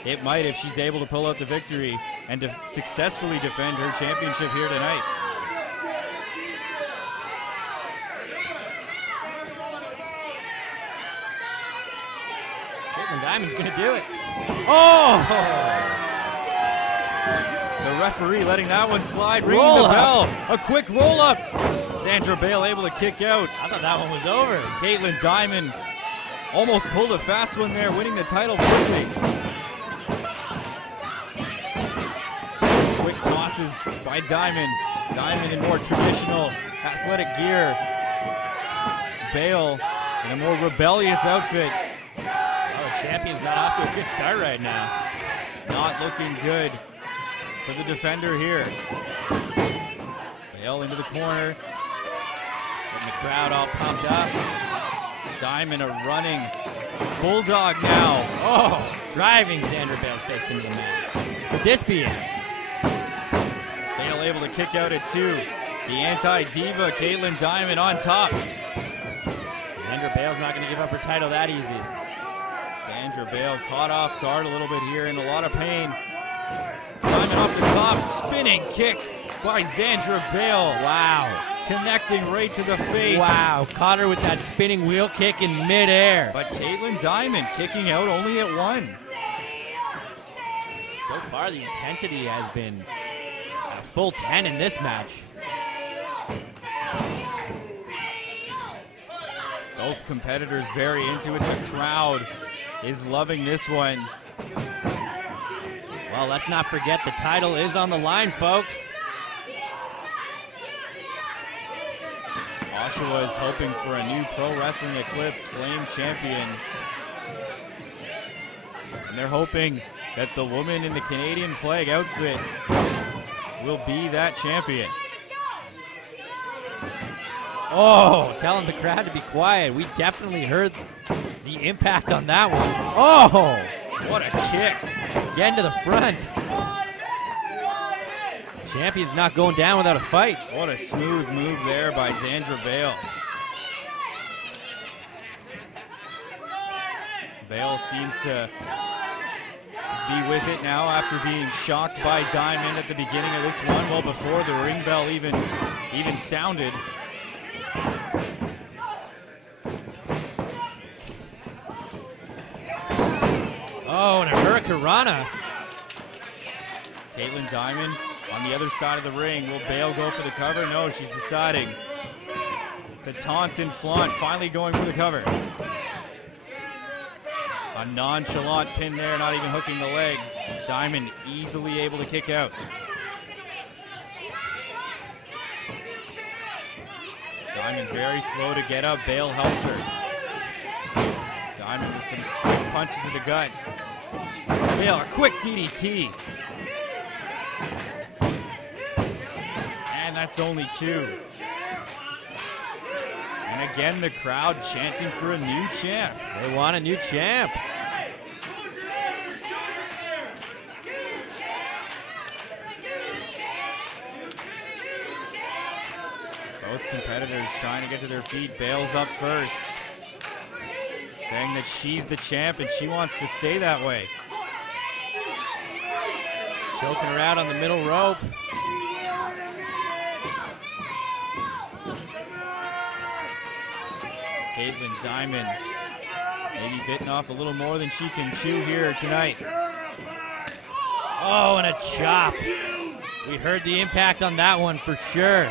It might if she's able to pull out the victory and to successfully defend her championship here tonight. Caitlyn Diamond's gonna do it. Oh! The referee letting that one slide, ringing Roll the bell. up. A quick roll up. Xandra Bale able to kick out. I thought that one was over. Caitlyn Diamond almost pulled a fast one there, winning the title quickly. Quick tosses by Diamond. Diamond in more traditional athletic gear. Bale in a more rebellious outfit. Oh, the champion's not off to a good start right now. Not looking good for the defender here. Bale into the corner. Getting the crowd all pumped up. Diamond a running bulldog now. Oh, driving Xandra Bale's face into the mat. Could this be it? Bale able to kick out at 2. The anti-diva Caitlyn Diamond on top. Xandra Bale's not going to give up her title that easy. Xandra Bale caught off guard a little bit here, in a lot of pain. Diamond off the top, spinning kick by Xandra Bale. Wow. Connecting right to the face. Wow, caught her with that spinning wheel kick in midair. But Caitlyn Diamond kicking out only at 1. So far, the intensity has been a full 10 in this match. Both competitors very into it. The crowd is loving this one. Well, let's not forget the title is on the line, folks. Oshawa is hoping for a new Pro Wrestling Eclipse Flame champion. And they're hoping that the woman in the Canadian flag outfit will be that champion. Oh, telling the crowd to be quiet. We definitely heard the impact on that one. Oh, what a kick. Getting to the front. Champion's not going down without a fight. What a smooth move there by Xandra Bale. Bale seems to be with it now after being shocked by Diamond at the beginning of this one. Well, before the ring bell even sounded. Oh, and a hurricanrana. Caitlyn Diamond on the other side of the ring. Will Bale go for the cover? No, she's deciding to taunt and flaunt, finally going for the cover. A nonchalant pin there, not even hooking the leg. Diamond easily able to kick out. Diamond very slow to get up. Bale helps her. Diamond with some punches to the gut. Bale, a quick DDT. And that's only 2. And again, the crowd chanting for a new champ. They want a new champ. Both competitors trying to get to their feet. Bale's up first, saying that she's the champ and she wants to stay that way. Choking her out on the middle rope. Caitlyn Diamond maybe bitten off a little more than she can chew here tonight. Oh, and a chop. We heard the impact on that one for sure.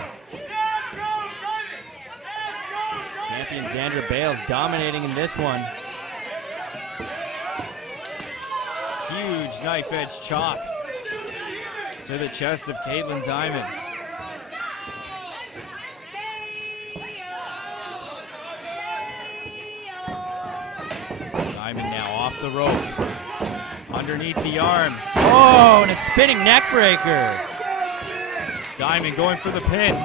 Champion Xandra Bale's dominating in this one. Huge knife edge chop to the chest of Caitlyn Diamond. Diamond now off the ropes, underneath the arm. Oh, and a spinning neck breaker. Diamond going for the pin.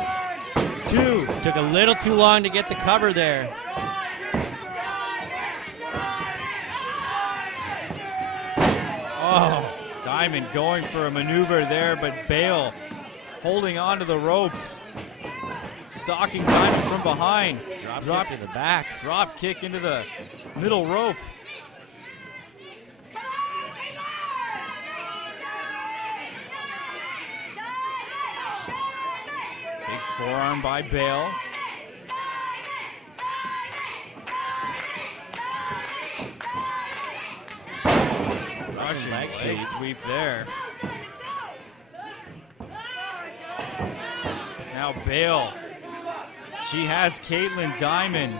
2. Took a little too long to get the cover there. Oh, Diamond going for a maneuver there, but Bale holding onto the ropes. Stalking Diamond from behind. Drop kick to the back. Drop kick into the middle rope. Big forearm by Bale. Russian leg sweep there. Now Bale. She has Caitlyn Diamond.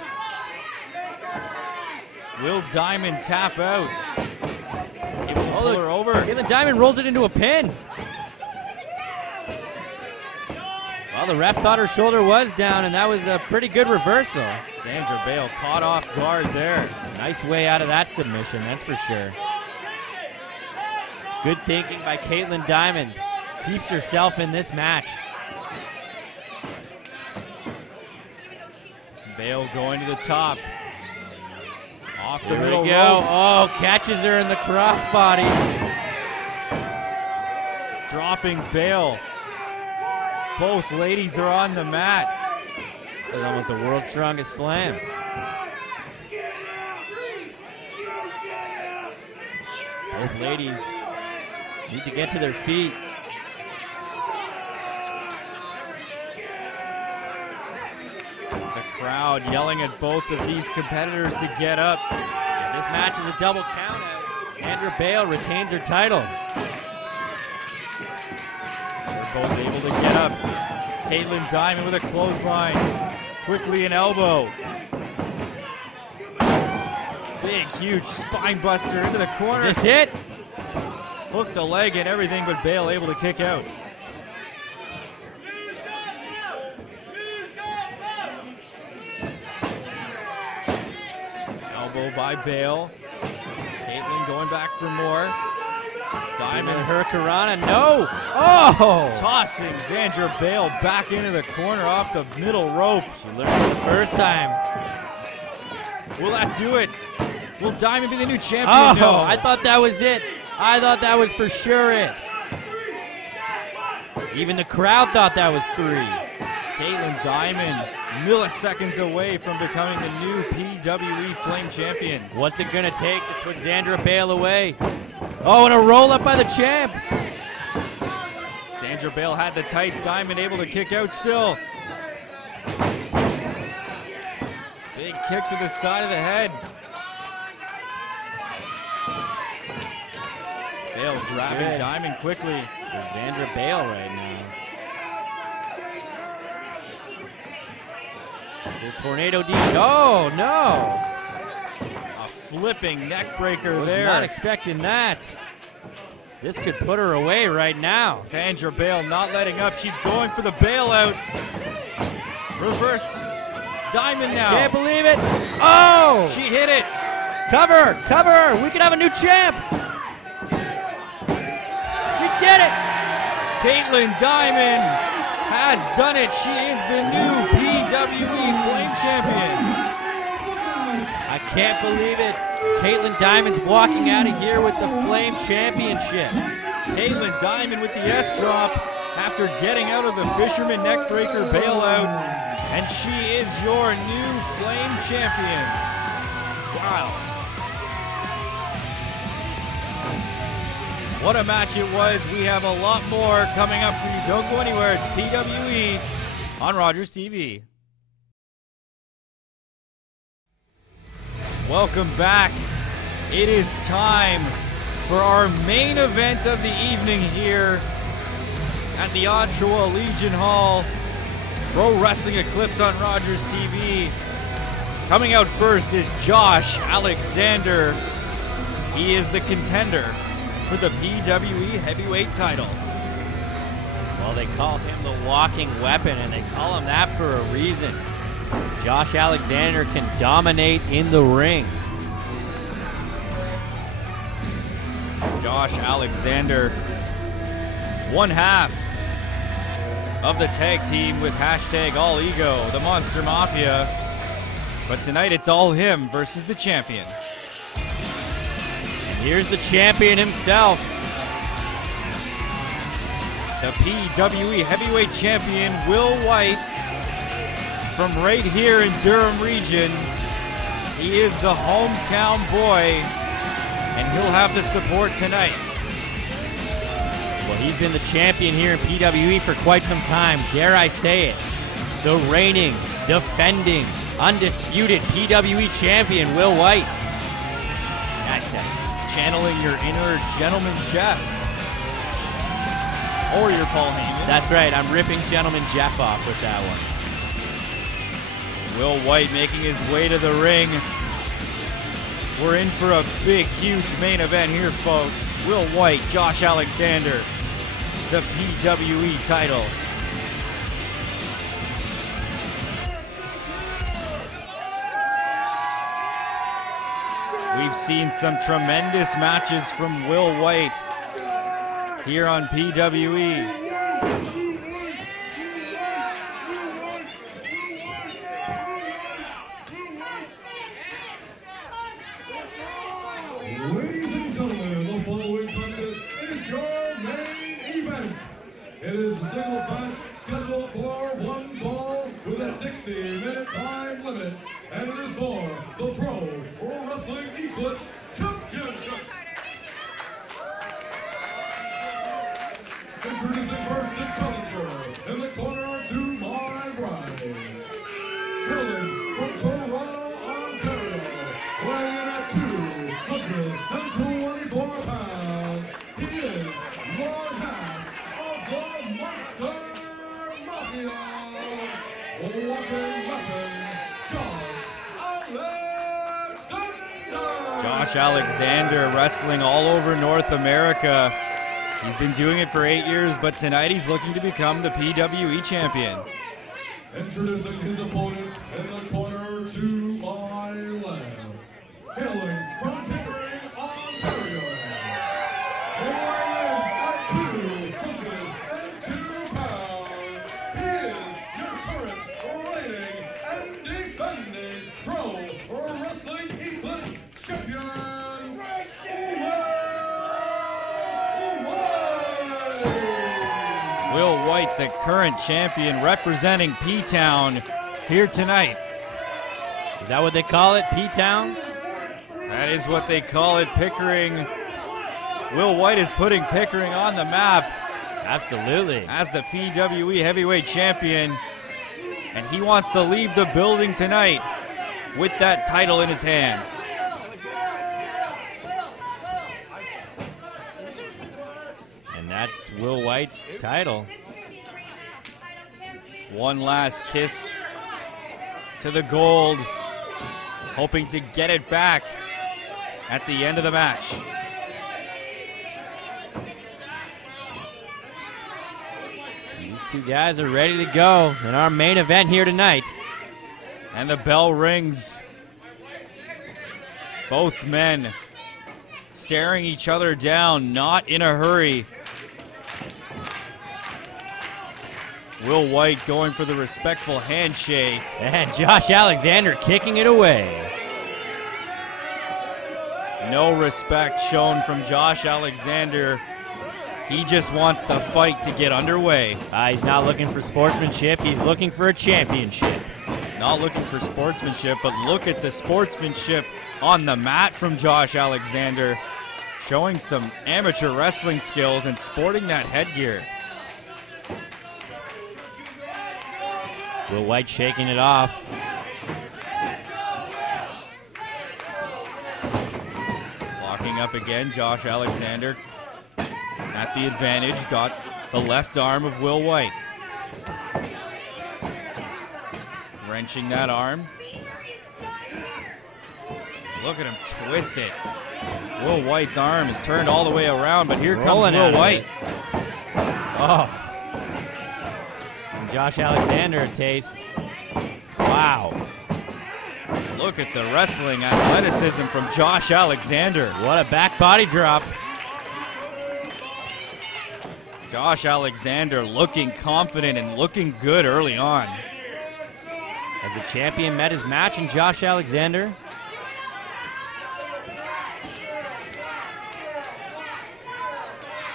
Will Diamond tap out? He will pull her over. Caitlyn Diamond rolls it into a pin. Well, the ref thought her shoulder was down, and that was a pretty good reversal. Xandra Bale caught off guard there. Nice way out of that submission, that's for sure. Good thinking by Caitlyn Diamond. Keeps herself in this match. Bale going to the top. Off the There we middle go. ropes. Oh, catches her in the crossbody. Dropping Bale. Both ladies are on the mat. That's almost the world's strongest slam. Both ladies need to get to their feet. The crowd yelling at both of these competitors to get up. This match is a double countout. Xandra Bale retains her title. They're both able to get up. Caitlyn Diamond with a clothesline. Quickly an elbow. Big, huge spine buster into the corner. Is this it? Hooked the leg and everything, but Bale able to kick out. Elbow by Bale. Caitlyn going back for more. Diamond Hurricanrana, no! Oh! Tossing Xandra Bale back into the corner off the middle rope. She learned it the first time. Will that do it? Will Diamond be the new champion? Oh, No. I thought that was it. I thought that was for sure it. Even the crowd thought that was 3. Caitlyn Diamond milliseconds away from becoming the new PWE Flame Champion. What's it gonna take to put Xandra Bale away? Oh, and a roll up by the champ. Xandra Bale had the tights. Diamond able to kick out still. Big kick to the side of the head. Bale grabbing Good. Diamond quickly. For Xandra Bale right now. The tornado deep. Oh, no. A flipping neck breaker Was there. not expecting that. This could put her away right now. Xandra Bale not letting up. She's going for the bailout. Reversed. Diamond now. Can't believe it. Oh! She hit it. Cover! Cover! We could have a new champ! She did it! Caitlyn Diamond has done it. She is the new PWE Flame Champion. I can't believe it. Caitlyn Diamond's walking out of here with the Flame Championship. Caitlyn Diamond with the S drop after getting out of the Fisherman Neckbreaker bailout. And she is your new Flame Champion. Wow. What a match it was. We have a lot more coming up for you. Don't go anywhere. It's PWE on Rogers TV. Welcome back. It is time for our main event of the evening here at the Oshawa Legion Hall. Pro Wrestling Eclipse on Rogers TV. Coming out first is Josh Alexander. He is the contender for the PWE Heavyweight title. Well, they call him the walking weapon, and they call him that for a reason. Josh Alexander can dominate in the ring. Josh Alexander, one half of the tag team with hashtag All Ego, the Monster Mafia. But tonight it's all him versus the champion. And here's the champion himself. The PWE Heavyweight Champion, Will White, from right here in Durham region. He is the hometown boy, and he'll have the support tonight. Well, he's been the champion here in PWE for quite some time. Dare I say it, the reigning, defending, undisputed PWE champion, Will White. That's it. Channeling your inner Gentleman Jeff. Or your Paul Heyman. That's right, I'm ripping Gentleman Jeff off with that one. Will White making his way to the ring. We're in for a big, huge main event here, folks. Will White, Josh Alexander, the PWE title. We've seen some tremendous matches from Will White here on PWE. Ladies and gentlemen, the following contest is your main event. It is a single match scheduled for one fall with a 60-minute time limit, and it is for the Pro Wrestling Eclipse Championship. Introducing first the challenger in the corner to my right. Hailing from Toronto, Ontario, weighing in at 224 pounds, he is one half of the Monster Mafia, walking weapon, Josh Alexander wrestling all over North America. He's been doing it for 8 years, but tonight he's looking to become the PWE champion. Introducing his opponents in the corner to my left. Hailing from Pickering, Ontario. Weighing in at 202 pounds. He is your current reigning and defending Pro Wrestling Eclipse champion. Will White, the current champion, representing P-Town here tonight. Is that what they call it, P-Town? That is what they call it. Pickering Will White is putting Pickering on the map Absolutely. as the PWE heavyweight champion, and he wants to leave the building tonight with that title in his hands. And that's Will White's title. One last kiss to the gold, hoping to get it back at the end of the match. These two guys are ready to go in our main event here tonight. And the bell rings. Both men staring each other down, not in a hurry. Will White going for the respectful handshake. And Josh Alexander kicking it away. No respect shown from Josh Alexander. He just wants the fight to get underway. He's not looking for sportsmanship. He's looking for a championship. Not looking for sportsmanship, but look at the sportsmanship on the mat from Josh Alexander. Showing some amateur wrestling skills and sporting that headgear. Will White shaking it off. Locking up again, Josh Alexander at the advantage, got the left arm of Will White. Wrenching that arm. Look at him twist it. Will White's arm is turned all the way around, but here comes Will White. Oh. And Josh Alexander a taste. Wow. Look at the wrestling athleticism from Josh Alexander. What a back body drop. Josh Alexander looking confident and looking good early on. As the champion met his match in Josh Alexander.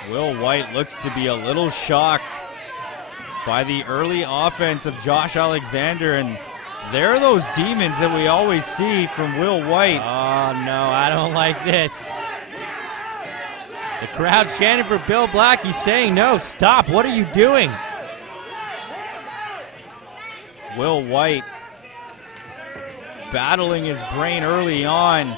Will White looks to be a little shocked by the early offense of Josh Alexander, and there are those demons that we always see from Will White. Oh no, I don't like this. The crowd's chanting for Bill Black. He's saying, no, stop, what are you doing? Will White battling his brain early on.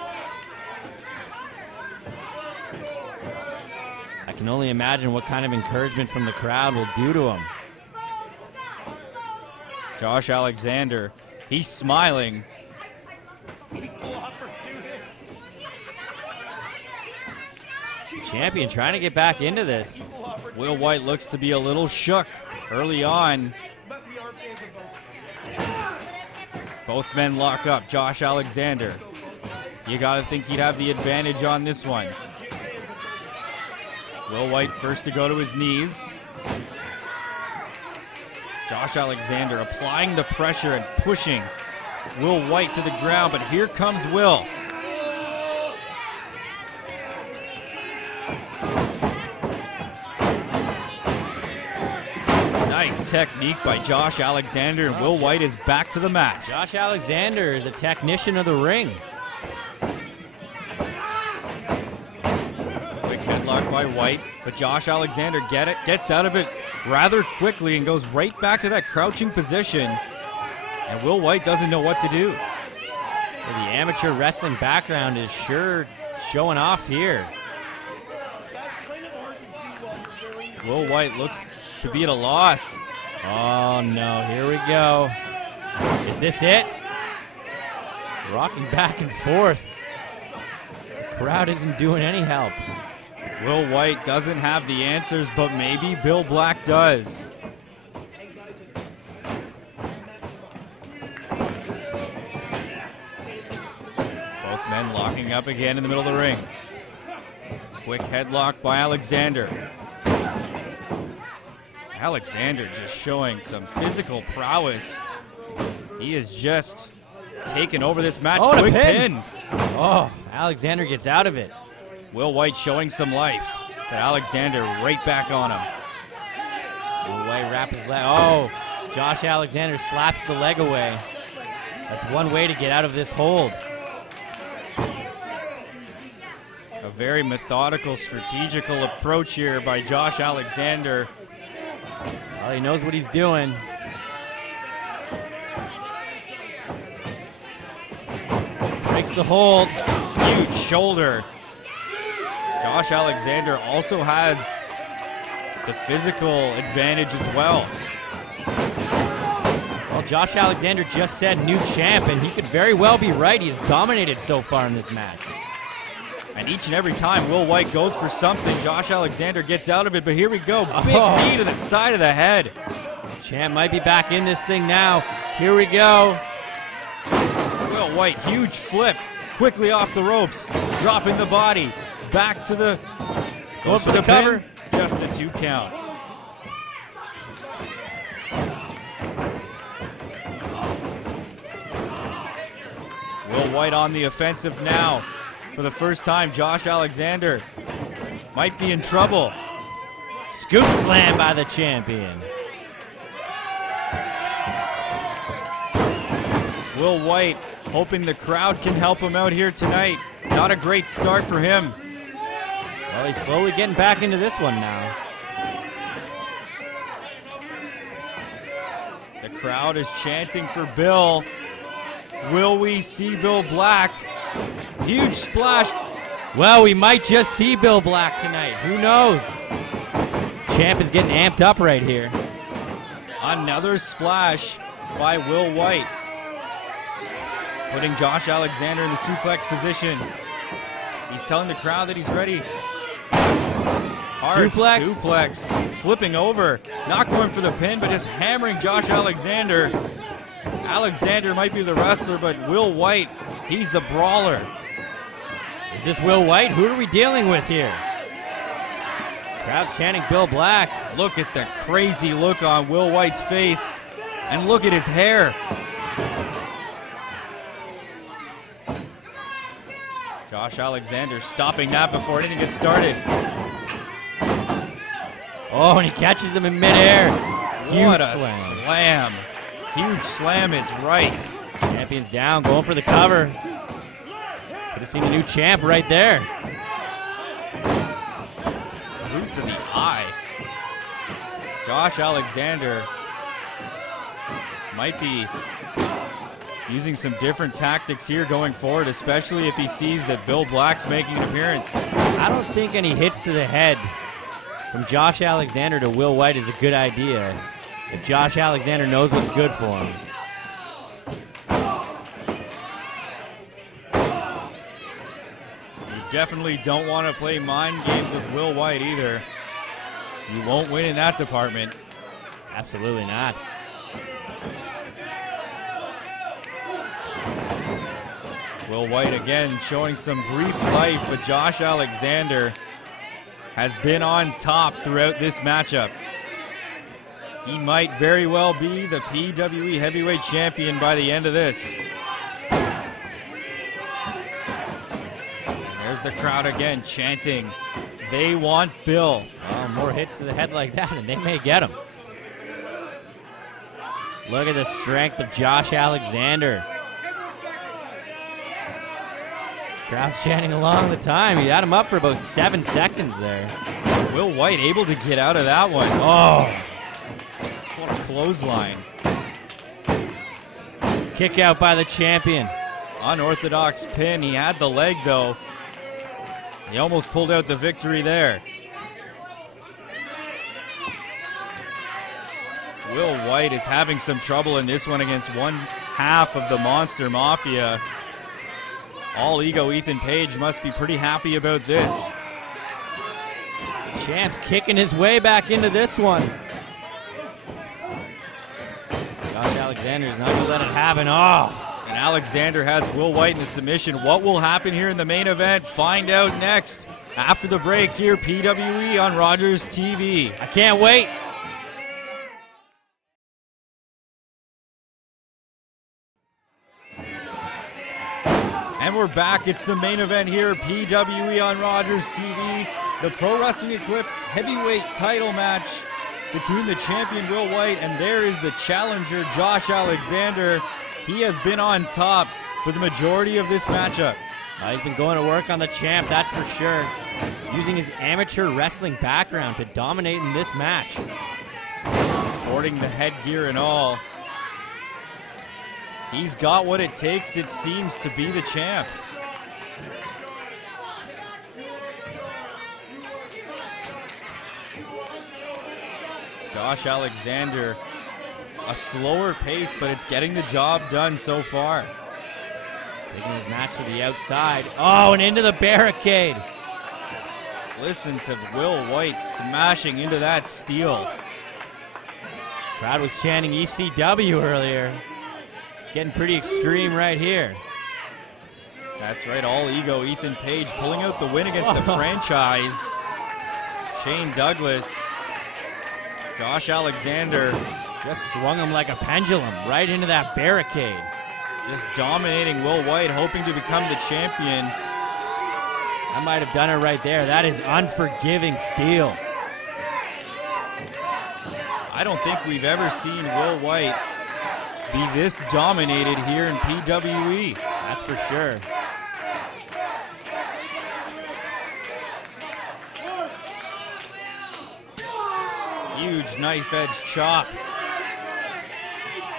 I can only imagine what kind of encouragement from the crowd will do to him. Josh Alexander, he's smiling. Champion trying to get back into this. Will White looks to be a little shook early on. Both men lock up. Josh Alexander, you gotta think he'd have the advantage on this one. Will White first to go to his knees. Josh Alexander applying the pressure and pushing Will White to the ground, but here comes Will. Nice technique by Josh Alexander, and Will White is back to the mat. Josh Alexander is a technician of the ring. Quick headlock by White, but Josh Alexander gets out of it rather quickly and goes right back to that crouching position. And Will White doesn't know what to do. Well, the amateur wrestling background is sure showing off here. Will White looks to be at a loss. Oh no, here we go. Is this it? Rocking back and forth. The crowd isn't doing any help. Will White doesn't have the answers, but maybe Bill Black does. Both men locking up again in the middle of the ring. Quick headlock by Alexander. Alexander just showing some physical prowess. He is just taking over this match. Oh, quick pin. Oh, Alexander gets out of it. Will White showing some life, but Alexander right back on him. Will White wrap his leg. Oh, Josh Alexander slaps the leg away. That's one way to get out of this hold. A Very methodical, strategical approach here by Josh Alexander. Well, he knows what he's doing. Breaks the hold. Huge shoulder. Josh Alexander also has the physical advantage as well. Well, Josh Alexander just said new champ, and he could very well be right. He has dominated so far in this match. And each and every time Will White goes for something, Josh Alexander gets out of it. But here we go. Big knee to the side of the head. Champ might be back in this thing now. Here we go. Will White, huge flip. Quickly off the ropes. Dropping the body. Back to the... Going for the cover. Pin. Just a 2 count. Will White on the offensive now. For the first time, Josh Alexander might be in trouble. Scoop slam by the champion. Will White hoping the crowd can help him out here tonight. Not a great start for him. Well, he's slowly getting back into this one now. The crowd is chanting for Bill. Will we see Bill Black? Huge splash. Well, we might just see Bill Black tonight. Who knows? Champ is getting amped up right here. Another splash by Will White. Putting Josh Alexander in the suplex position. He's telling the crowd that he's ready. Hard suplex. Flipping over. Not going for the pin, but just hammering Josh Alexander. Alexander might be the wrestler, but Will White, he's the brawler. Is this Will White? Who are we dealing with here? Crowd's chanting Bill Black. Look at the crazy look on Will White's face. And look at his hair. Josh Alexander stopping that before anything gets started. Oh, and he catches him in midair. What a slam. Huge slam is right. Champion's down, going for the cover. Could have seen a new champ right there. Boot to the eye. Josh Alexander might be using some different tactics here going forward, especially if he sees that Bill Black's making an appearance. I don't think any hits to the head from Josh Alexander to Will White is a good idea if Josh Alexander knows what's good for him. You definitely don't want to play mind games with Will White either. You won't win in that department. Absolutely not. Will White again showing some brief life, but Josh Alexander has been on top throughout this matchup. He might very well be the PWE Heavyweight Champion by the end of this. And there's the crowd again chanting, they want Bill. Well, more hits to the head like that and they may get him. Look at the strength of Josh Alexander. Crowd's chanting along the time. He had him up for about 7 seconds there. Will White able to get out of that one. Oh, what a clothesline. kick out by the champion. Unorthodox pin. He had the leg though. He almost pulled out the victory there. Will White is having some trouble in this one against one half of the Monster Mafia. All Ego Ethan Paige must be pretty happy about this. Champ's kicking his way back into this one. Josh Alexander is not going to let it happen. Oh! And Alexander has Will White in the submission. What will happen here in the main event? Find out next after the break here, PWE on Rogers TV. I can't wait. And we're back. It's the main event here, PWE on Rogers TV. The Pro Wrestling Eclipse heavyweight title match between the champion Will White and there is the challenger Josh Alexander. He has been on top for the majority of this matchup. He's been going to work on the champ, that's for sure. Using his amateur wrestling background to dominate in this match. Sporting the headgear and all. He's got what it takes, it seems, to be the champ. Josh Alexander, a slower pace, but it's getting the job done so far. Taking his match to the outside. Oh, and into the barricade. Listen to Will White smashing into that steel. Crowd was chanting ECW earlier. It's getting pretty extreme right here. That's right, all ego. Ethan Paige pulling out the win against the franchise. Shane Douglas. Josh Alexander just swung him like a pendulum right into that barricade. Just dominating Will White, hoping to become the champion. I might have done it right there. That is unforgiving steel. I don't think we've ever seen Will White be this dominated here in PWE. That's for sure. Huge knife edge chop.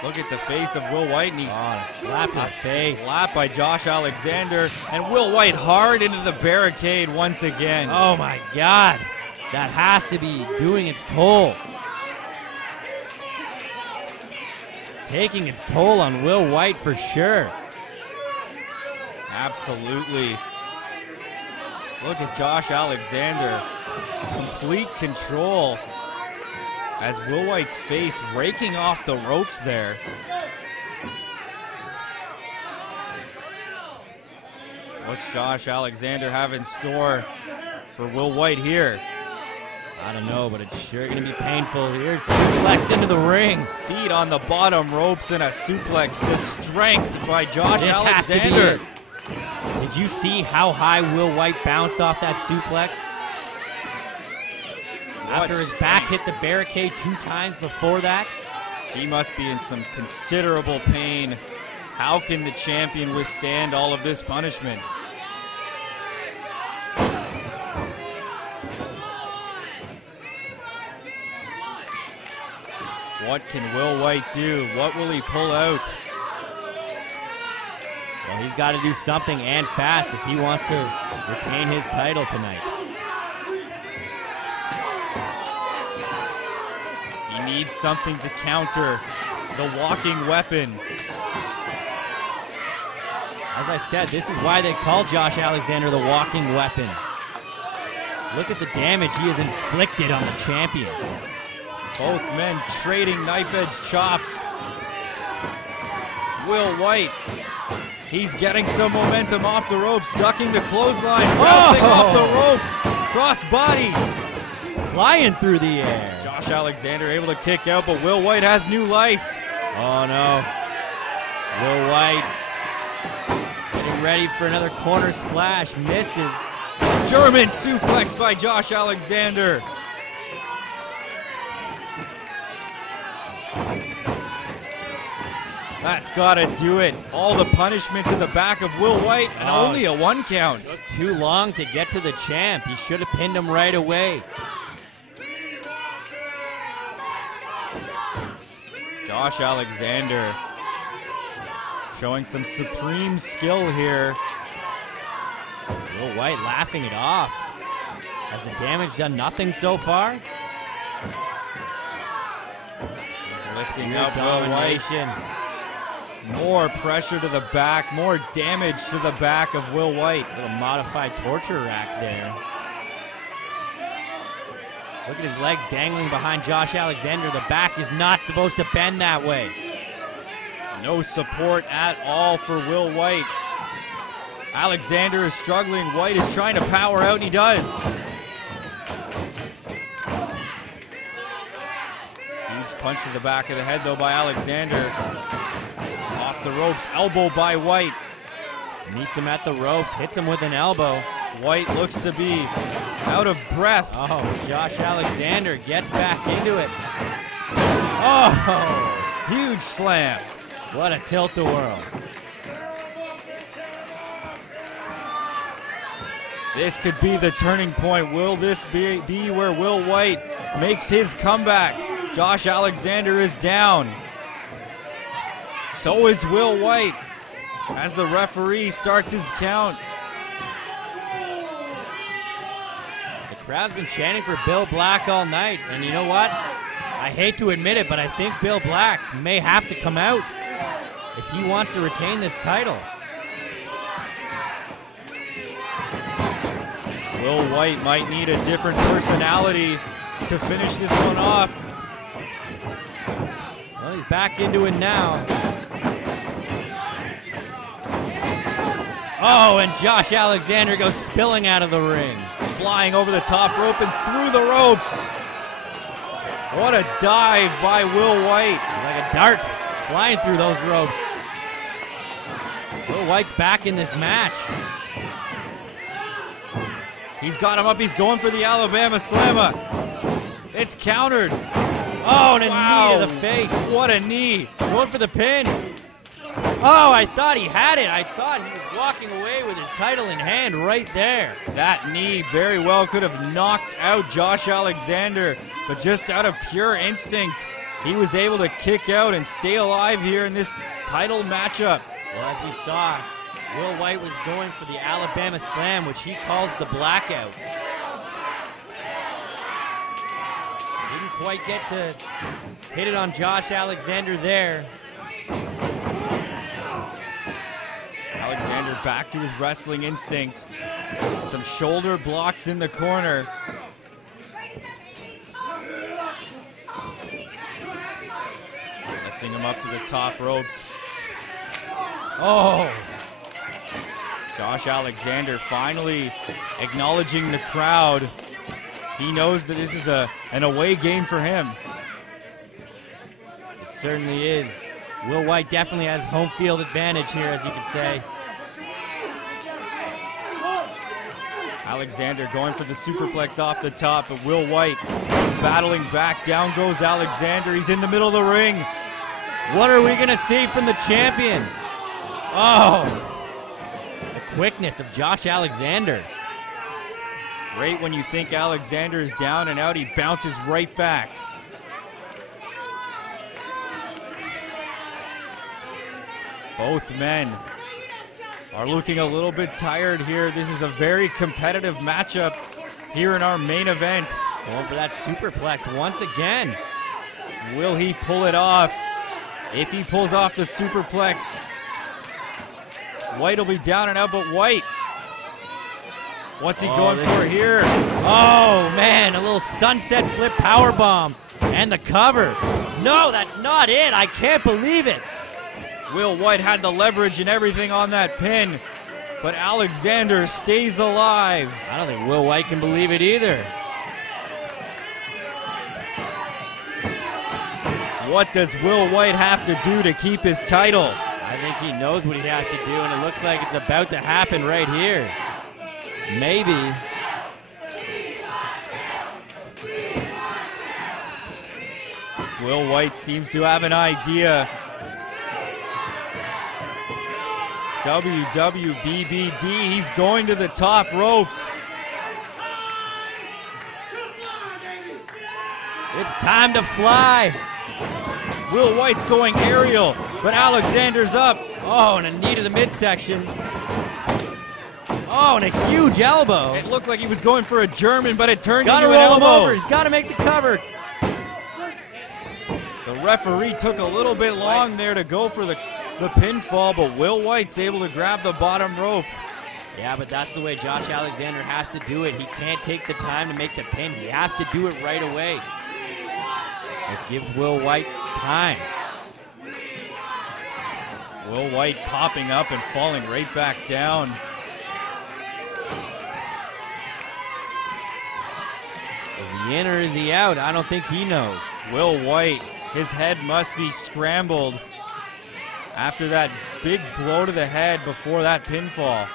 Look at the face of Will White, and he's slapped his face. Slap by Josh Alexander, and Will White hard into the barricade once again. Oh my God, that has to be doing its toll. Taking its toll on Will White for sure. Absolutely. Look at Josh Alexander, complete control. As Will White's face raking off the ropes there. What's Josh Alexander have in store for Will White here? I don't know, but it's sure going to be painful. Here's suplex into the ring. Feet on the bottom ropes and a suplex. The strength by Josh This Alexander. Has to be it. Did you see how high Will White bounced off that suplex? After his back hit the barricade 2 times before that. He must be in some considerable pain. How can the champion withstand all of this punishment? What can Will White do? What will he pull out? Well, he's got to do something and fast if he wants to retain his title tonight. He needs something to counter the walking weapon. As I said, this is why they call Josh Alexander the walking weapon. Look at the damage he has inflicted on the champion. Both men trading knife-edge chops. Will White, he's getting some momentum off the ropes, ducking the clothesline, bouncing off the ropes, cross body. Flying through the air. Josh Alexander able to kick out, but Will White has new life. Oh no. Will White getting ready for another corner splash, misses. German suplex by Josh Alexander. That's gotta do it. All the punishment to the back of Will White, and only a 1 count. Took too long to get to the champ. He should have pinned him right away. Josh Alexander showing some supreme skill here. Will White laughing it off. Has the damage done nothing so far? He's lifting up Will White. More pressure to the back, more damage to the back of Will White. A little modified torture rack there. Look at his legs dangling behind Josh Alexander. The back is not supposed to bend that way. No support at all for Will White. Alexander is struggling. White is trying to power out, and he does. Huge punch to the back of the head, though, by Alexander. Off the ropes, elbow by White. Meets him at the ropes, hits him with an elbow. White looks to be out of breath. Oh, Josh Alexander gets back into it. Oh, huge slam. What a tilt-a-whirl. This could be the turning point. Will this be where Will White makes his comeback? Josh Alexander is down. So is Will White as the referee starts his count. The crowd's been chanting for Bill Black all night, and you know what? I hate to admit it, but I think Bill Black may have to come out if he wants to retain this title. Will White might need a different personality to finish this one off. Well, he's back into it now. Oh, and Josh Alexander goes spilling out of the ring. Flying over the top rope and through the ropes. What a dive by Will White. He's like a dart flying through those ropes. Will White's back in this match. He's got him up. He's going for the Alabama Slammer. It's countered. Oh, and a knee to the face. What a knee. Going for the pin. Oh, I thought he had it. I thought he was walking away with his title in hand right there. That knee very well could have knocked out Josh Alexander, but just out of pure instinct, he was able to kick out and stay alive here in this title matchup. Well, as we saw, Will White was going for the Alabama Slam, which he calls the blackout. Didn't quite get to hit it on Josh Alexander there. Alexander back to his wrestling instinct. Some shoulder blocks in the corner. Lifting him up to the top ropes. Oh! Josh Alexander finally acknowledging the crowd. He knows that this is an away game for him. It certainly is. Will White definitely has home field advantage here, as you can say. Alexander going for the superplex off the top, but Will White battling back. Down goes Alexander. He's in the middle of the ring. What are we going to see from the champion? Oh! The quickness of Josh Alexander. Right when you think Alexander is down and out, he bounces right back. Both men are looking a little bit tired here. This is a very competitive matchup here in our main event. Going for that superplex once again. Will he pull it off? If he pulls off the superplex, White will be down and out, but White, what's he going for here? Oh, man, a little sunset flip powerbomb and the cover. No, that's not it. I can't believe it. Will White had the leverage and everything on that pin, but Alexander stays alive. I don't think Will White can believe it either. What does Will White have to do to keep his title? I think he knows what he has to do, and it looks like it's about to happen right here. Maybe. Will White seems to have an idea. WWBBD, he's going to the top ropes. It's time to fly. Will White's going aerial, but Alexander's up. Oh, and a knee to the midsection. Oh, and a huge elbow. It looked like he was going for a German, but it turned Gotta into an roll him elbow. over. He's got to make the cover. The referee took a little bit long there to go for the pinfall, but Will White's able to grab the bottom rope. Yeah, but that's the way Josh Alexander has to do it. He can't take the time to make the pin. He has to do it right away. It gives Will White time. Will White popping up and falling right back down. Is he in or is he out? I don't think he knows. Will White, his head must be scrambled after that big blow to the head before that pinfall.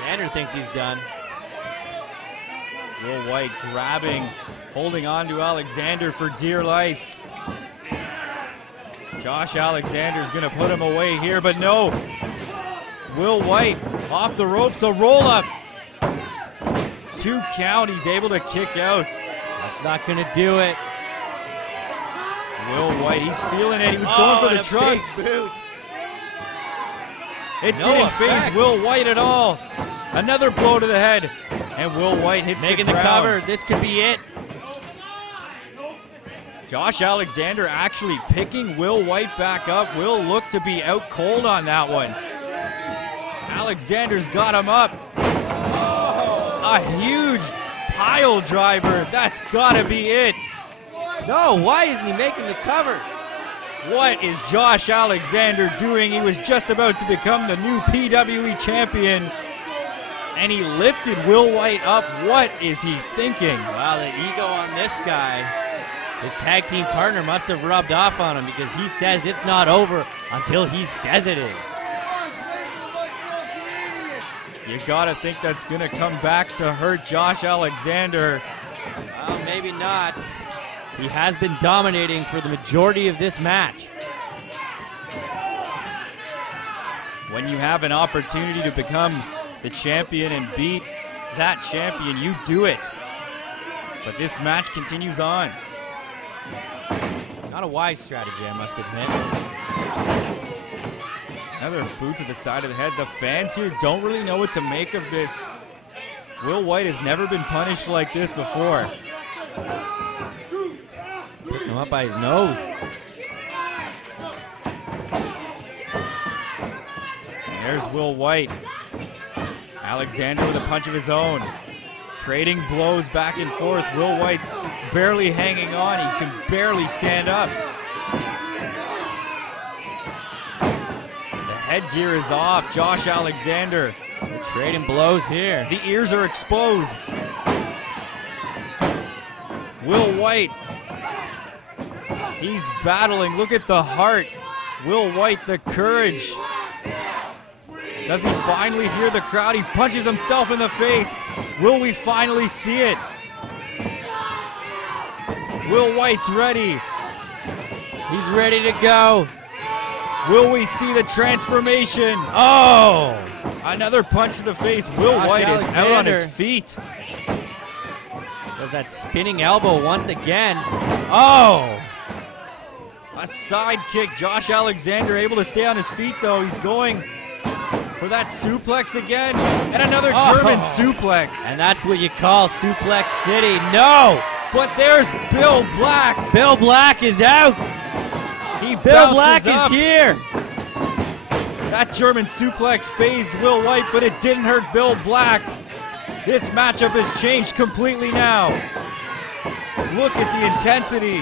Xandra thinks he's done. Will White grabbing, holding on to Alexander for dear life. Josh Alexander's gonna put him away here, but no. Will White off the ropes, a roll up. 2 count, he's able to kick out. That's not going to do it. Will White, he's feeling it. He was going for the trunks. It didn't phase Will White at all. Another blow to the head. And Will White hits Making the the ground. cover. This could be it. Josh Alexander actually picking Will White back up. Will look to be out cold on that one. Alexander's got him up. A huge pile driver. That's gotta be it. No, why isn't he making the cover? What is Josh Alexander doing? He was just about to become the new PWE champion, and he lifted Will White up. What is he thinking? Wow, the ego on this guy. His tag team partner must have rubbed off on him because he says it's not over until he says it is. You gotta think that's gonna come back to hurt Josh Alexander. Well, maybe not. He has been dominating for the majority of this match. When you have an opportunity to become the champion and beat that champion, you do it. But this match continues on. Not a wise strategy, I must admit. Another boot to the side of the head. The fans here don't really know what to make of this. Will White has never been punished like this before. Picking him up by his nose. And there's Will White. Alexander with a punch of his own. Trading blows back and forth. Will White's barely hanging on. He can barely stand up. The headgear is off. Josh Alexander. They're trading blows here. The ears are exposed. Will White. He's battling. Look at the heart. Will White, the courage. Does he finally hear the crowd? He punches himself in the face. Will we finally see it? Will White's ready. He's ready to go. Will we see the transformation? Oh! Another punch to the face. Will Josh White is out on his Alexander. feet. Does that spinning elbow once again. Oh! A side kick. Josh Alexander able to stay on his feet though. He's going for that suplex again. And another German suplex. And that's what you call Suplex City. No! But there's Bill Black. Bill Black is out! Bill Black is here! That German suplex phased Will White, but it didn't hurt Bill Black. This matchup has changed completely now. Look at the intensity.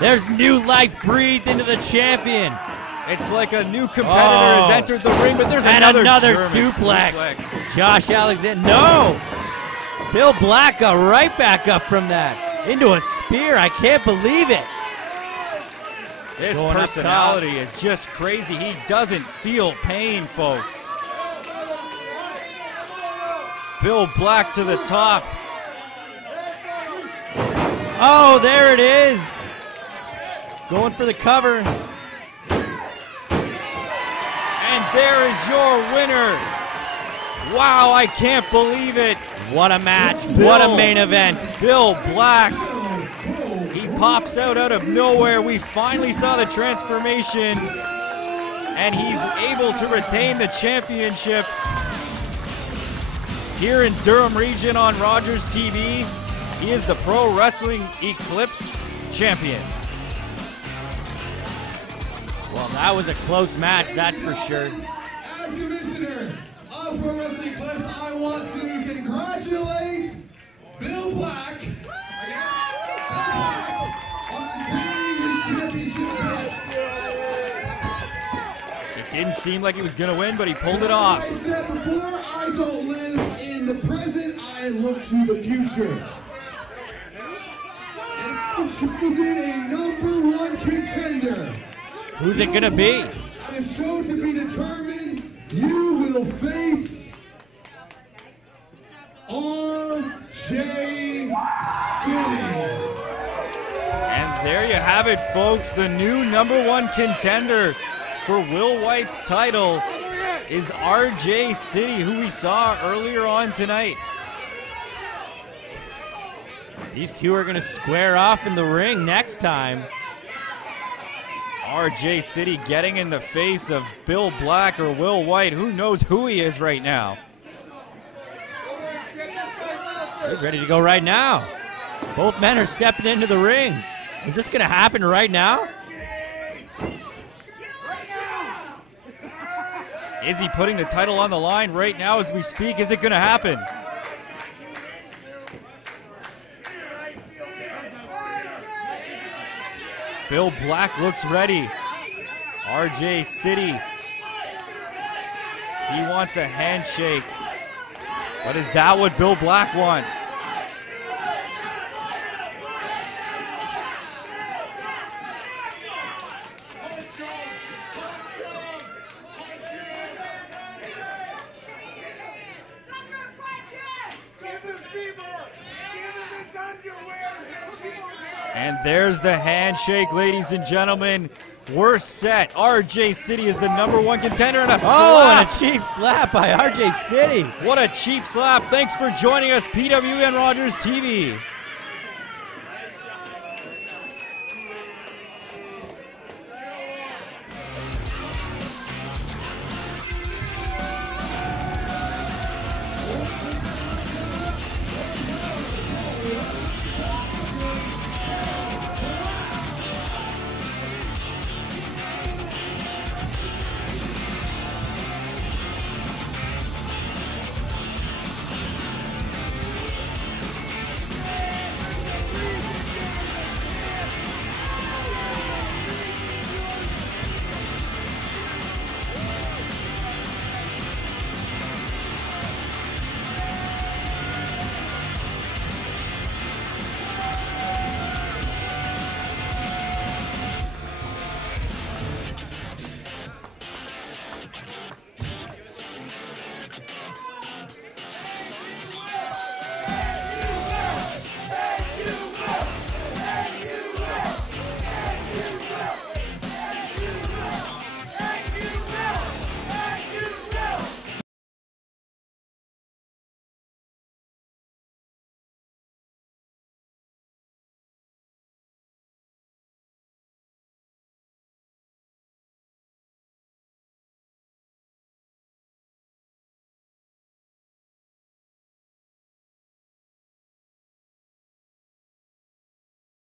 There's new life breathed into the champion. It's like a new competitor has entered the ring, but there's another German suplex. Josh Alexander, no! Bill Black got right back up from that. Into a spear, I can't believe it. This Going personality is just crazy. He doesn't feel pain, folks. Bill Black to the top. Oh, there it is. Going for the cover. And there is your winner. Wow, I can't believe it. What a match. What a main event. Bill Black. He pops out of nowhere. We finally saw the transformation. And he's able to retain the championship here in Durham region on Rogers TV. He is the Pro Wrestling Eclipse champion. Well, that was a close match, that's for sure. As Commissioner of Pro Wrestling Eclipse, I want to congratulate Bill Black, on retaining his championship belt. It didn't seem like he was going to win, but he pulled it off. I said before, I don't live in the present, I look to the future. And choosing a #1 contender. Who's it gonna be? On a show to be determined, you will face RJ City. And there you have it, folks. The new #1 contender for Will White's title. is RJ City, who we saw earlier on tonight. These two are going to square off in the ring next time. RJ City getting in the face of Bill Black or Will White. Who knows who he is right now? He's ready to go right now. Both men are stepping into the ring. Is this going to happen right now? Is he putting the title on the line right now as we speak? Is it going to happen? Bill Black looks ready. RJ City, he wants a handshake. But is that what Bill Black wants? And there's the handshake, ladies and gentlemen. We're set. RJ City is the #1 contender, and a slap. Oh, and a cheap slap by RJ City. What a cheap slap. Thanks for joining us, PWN Rogers TV.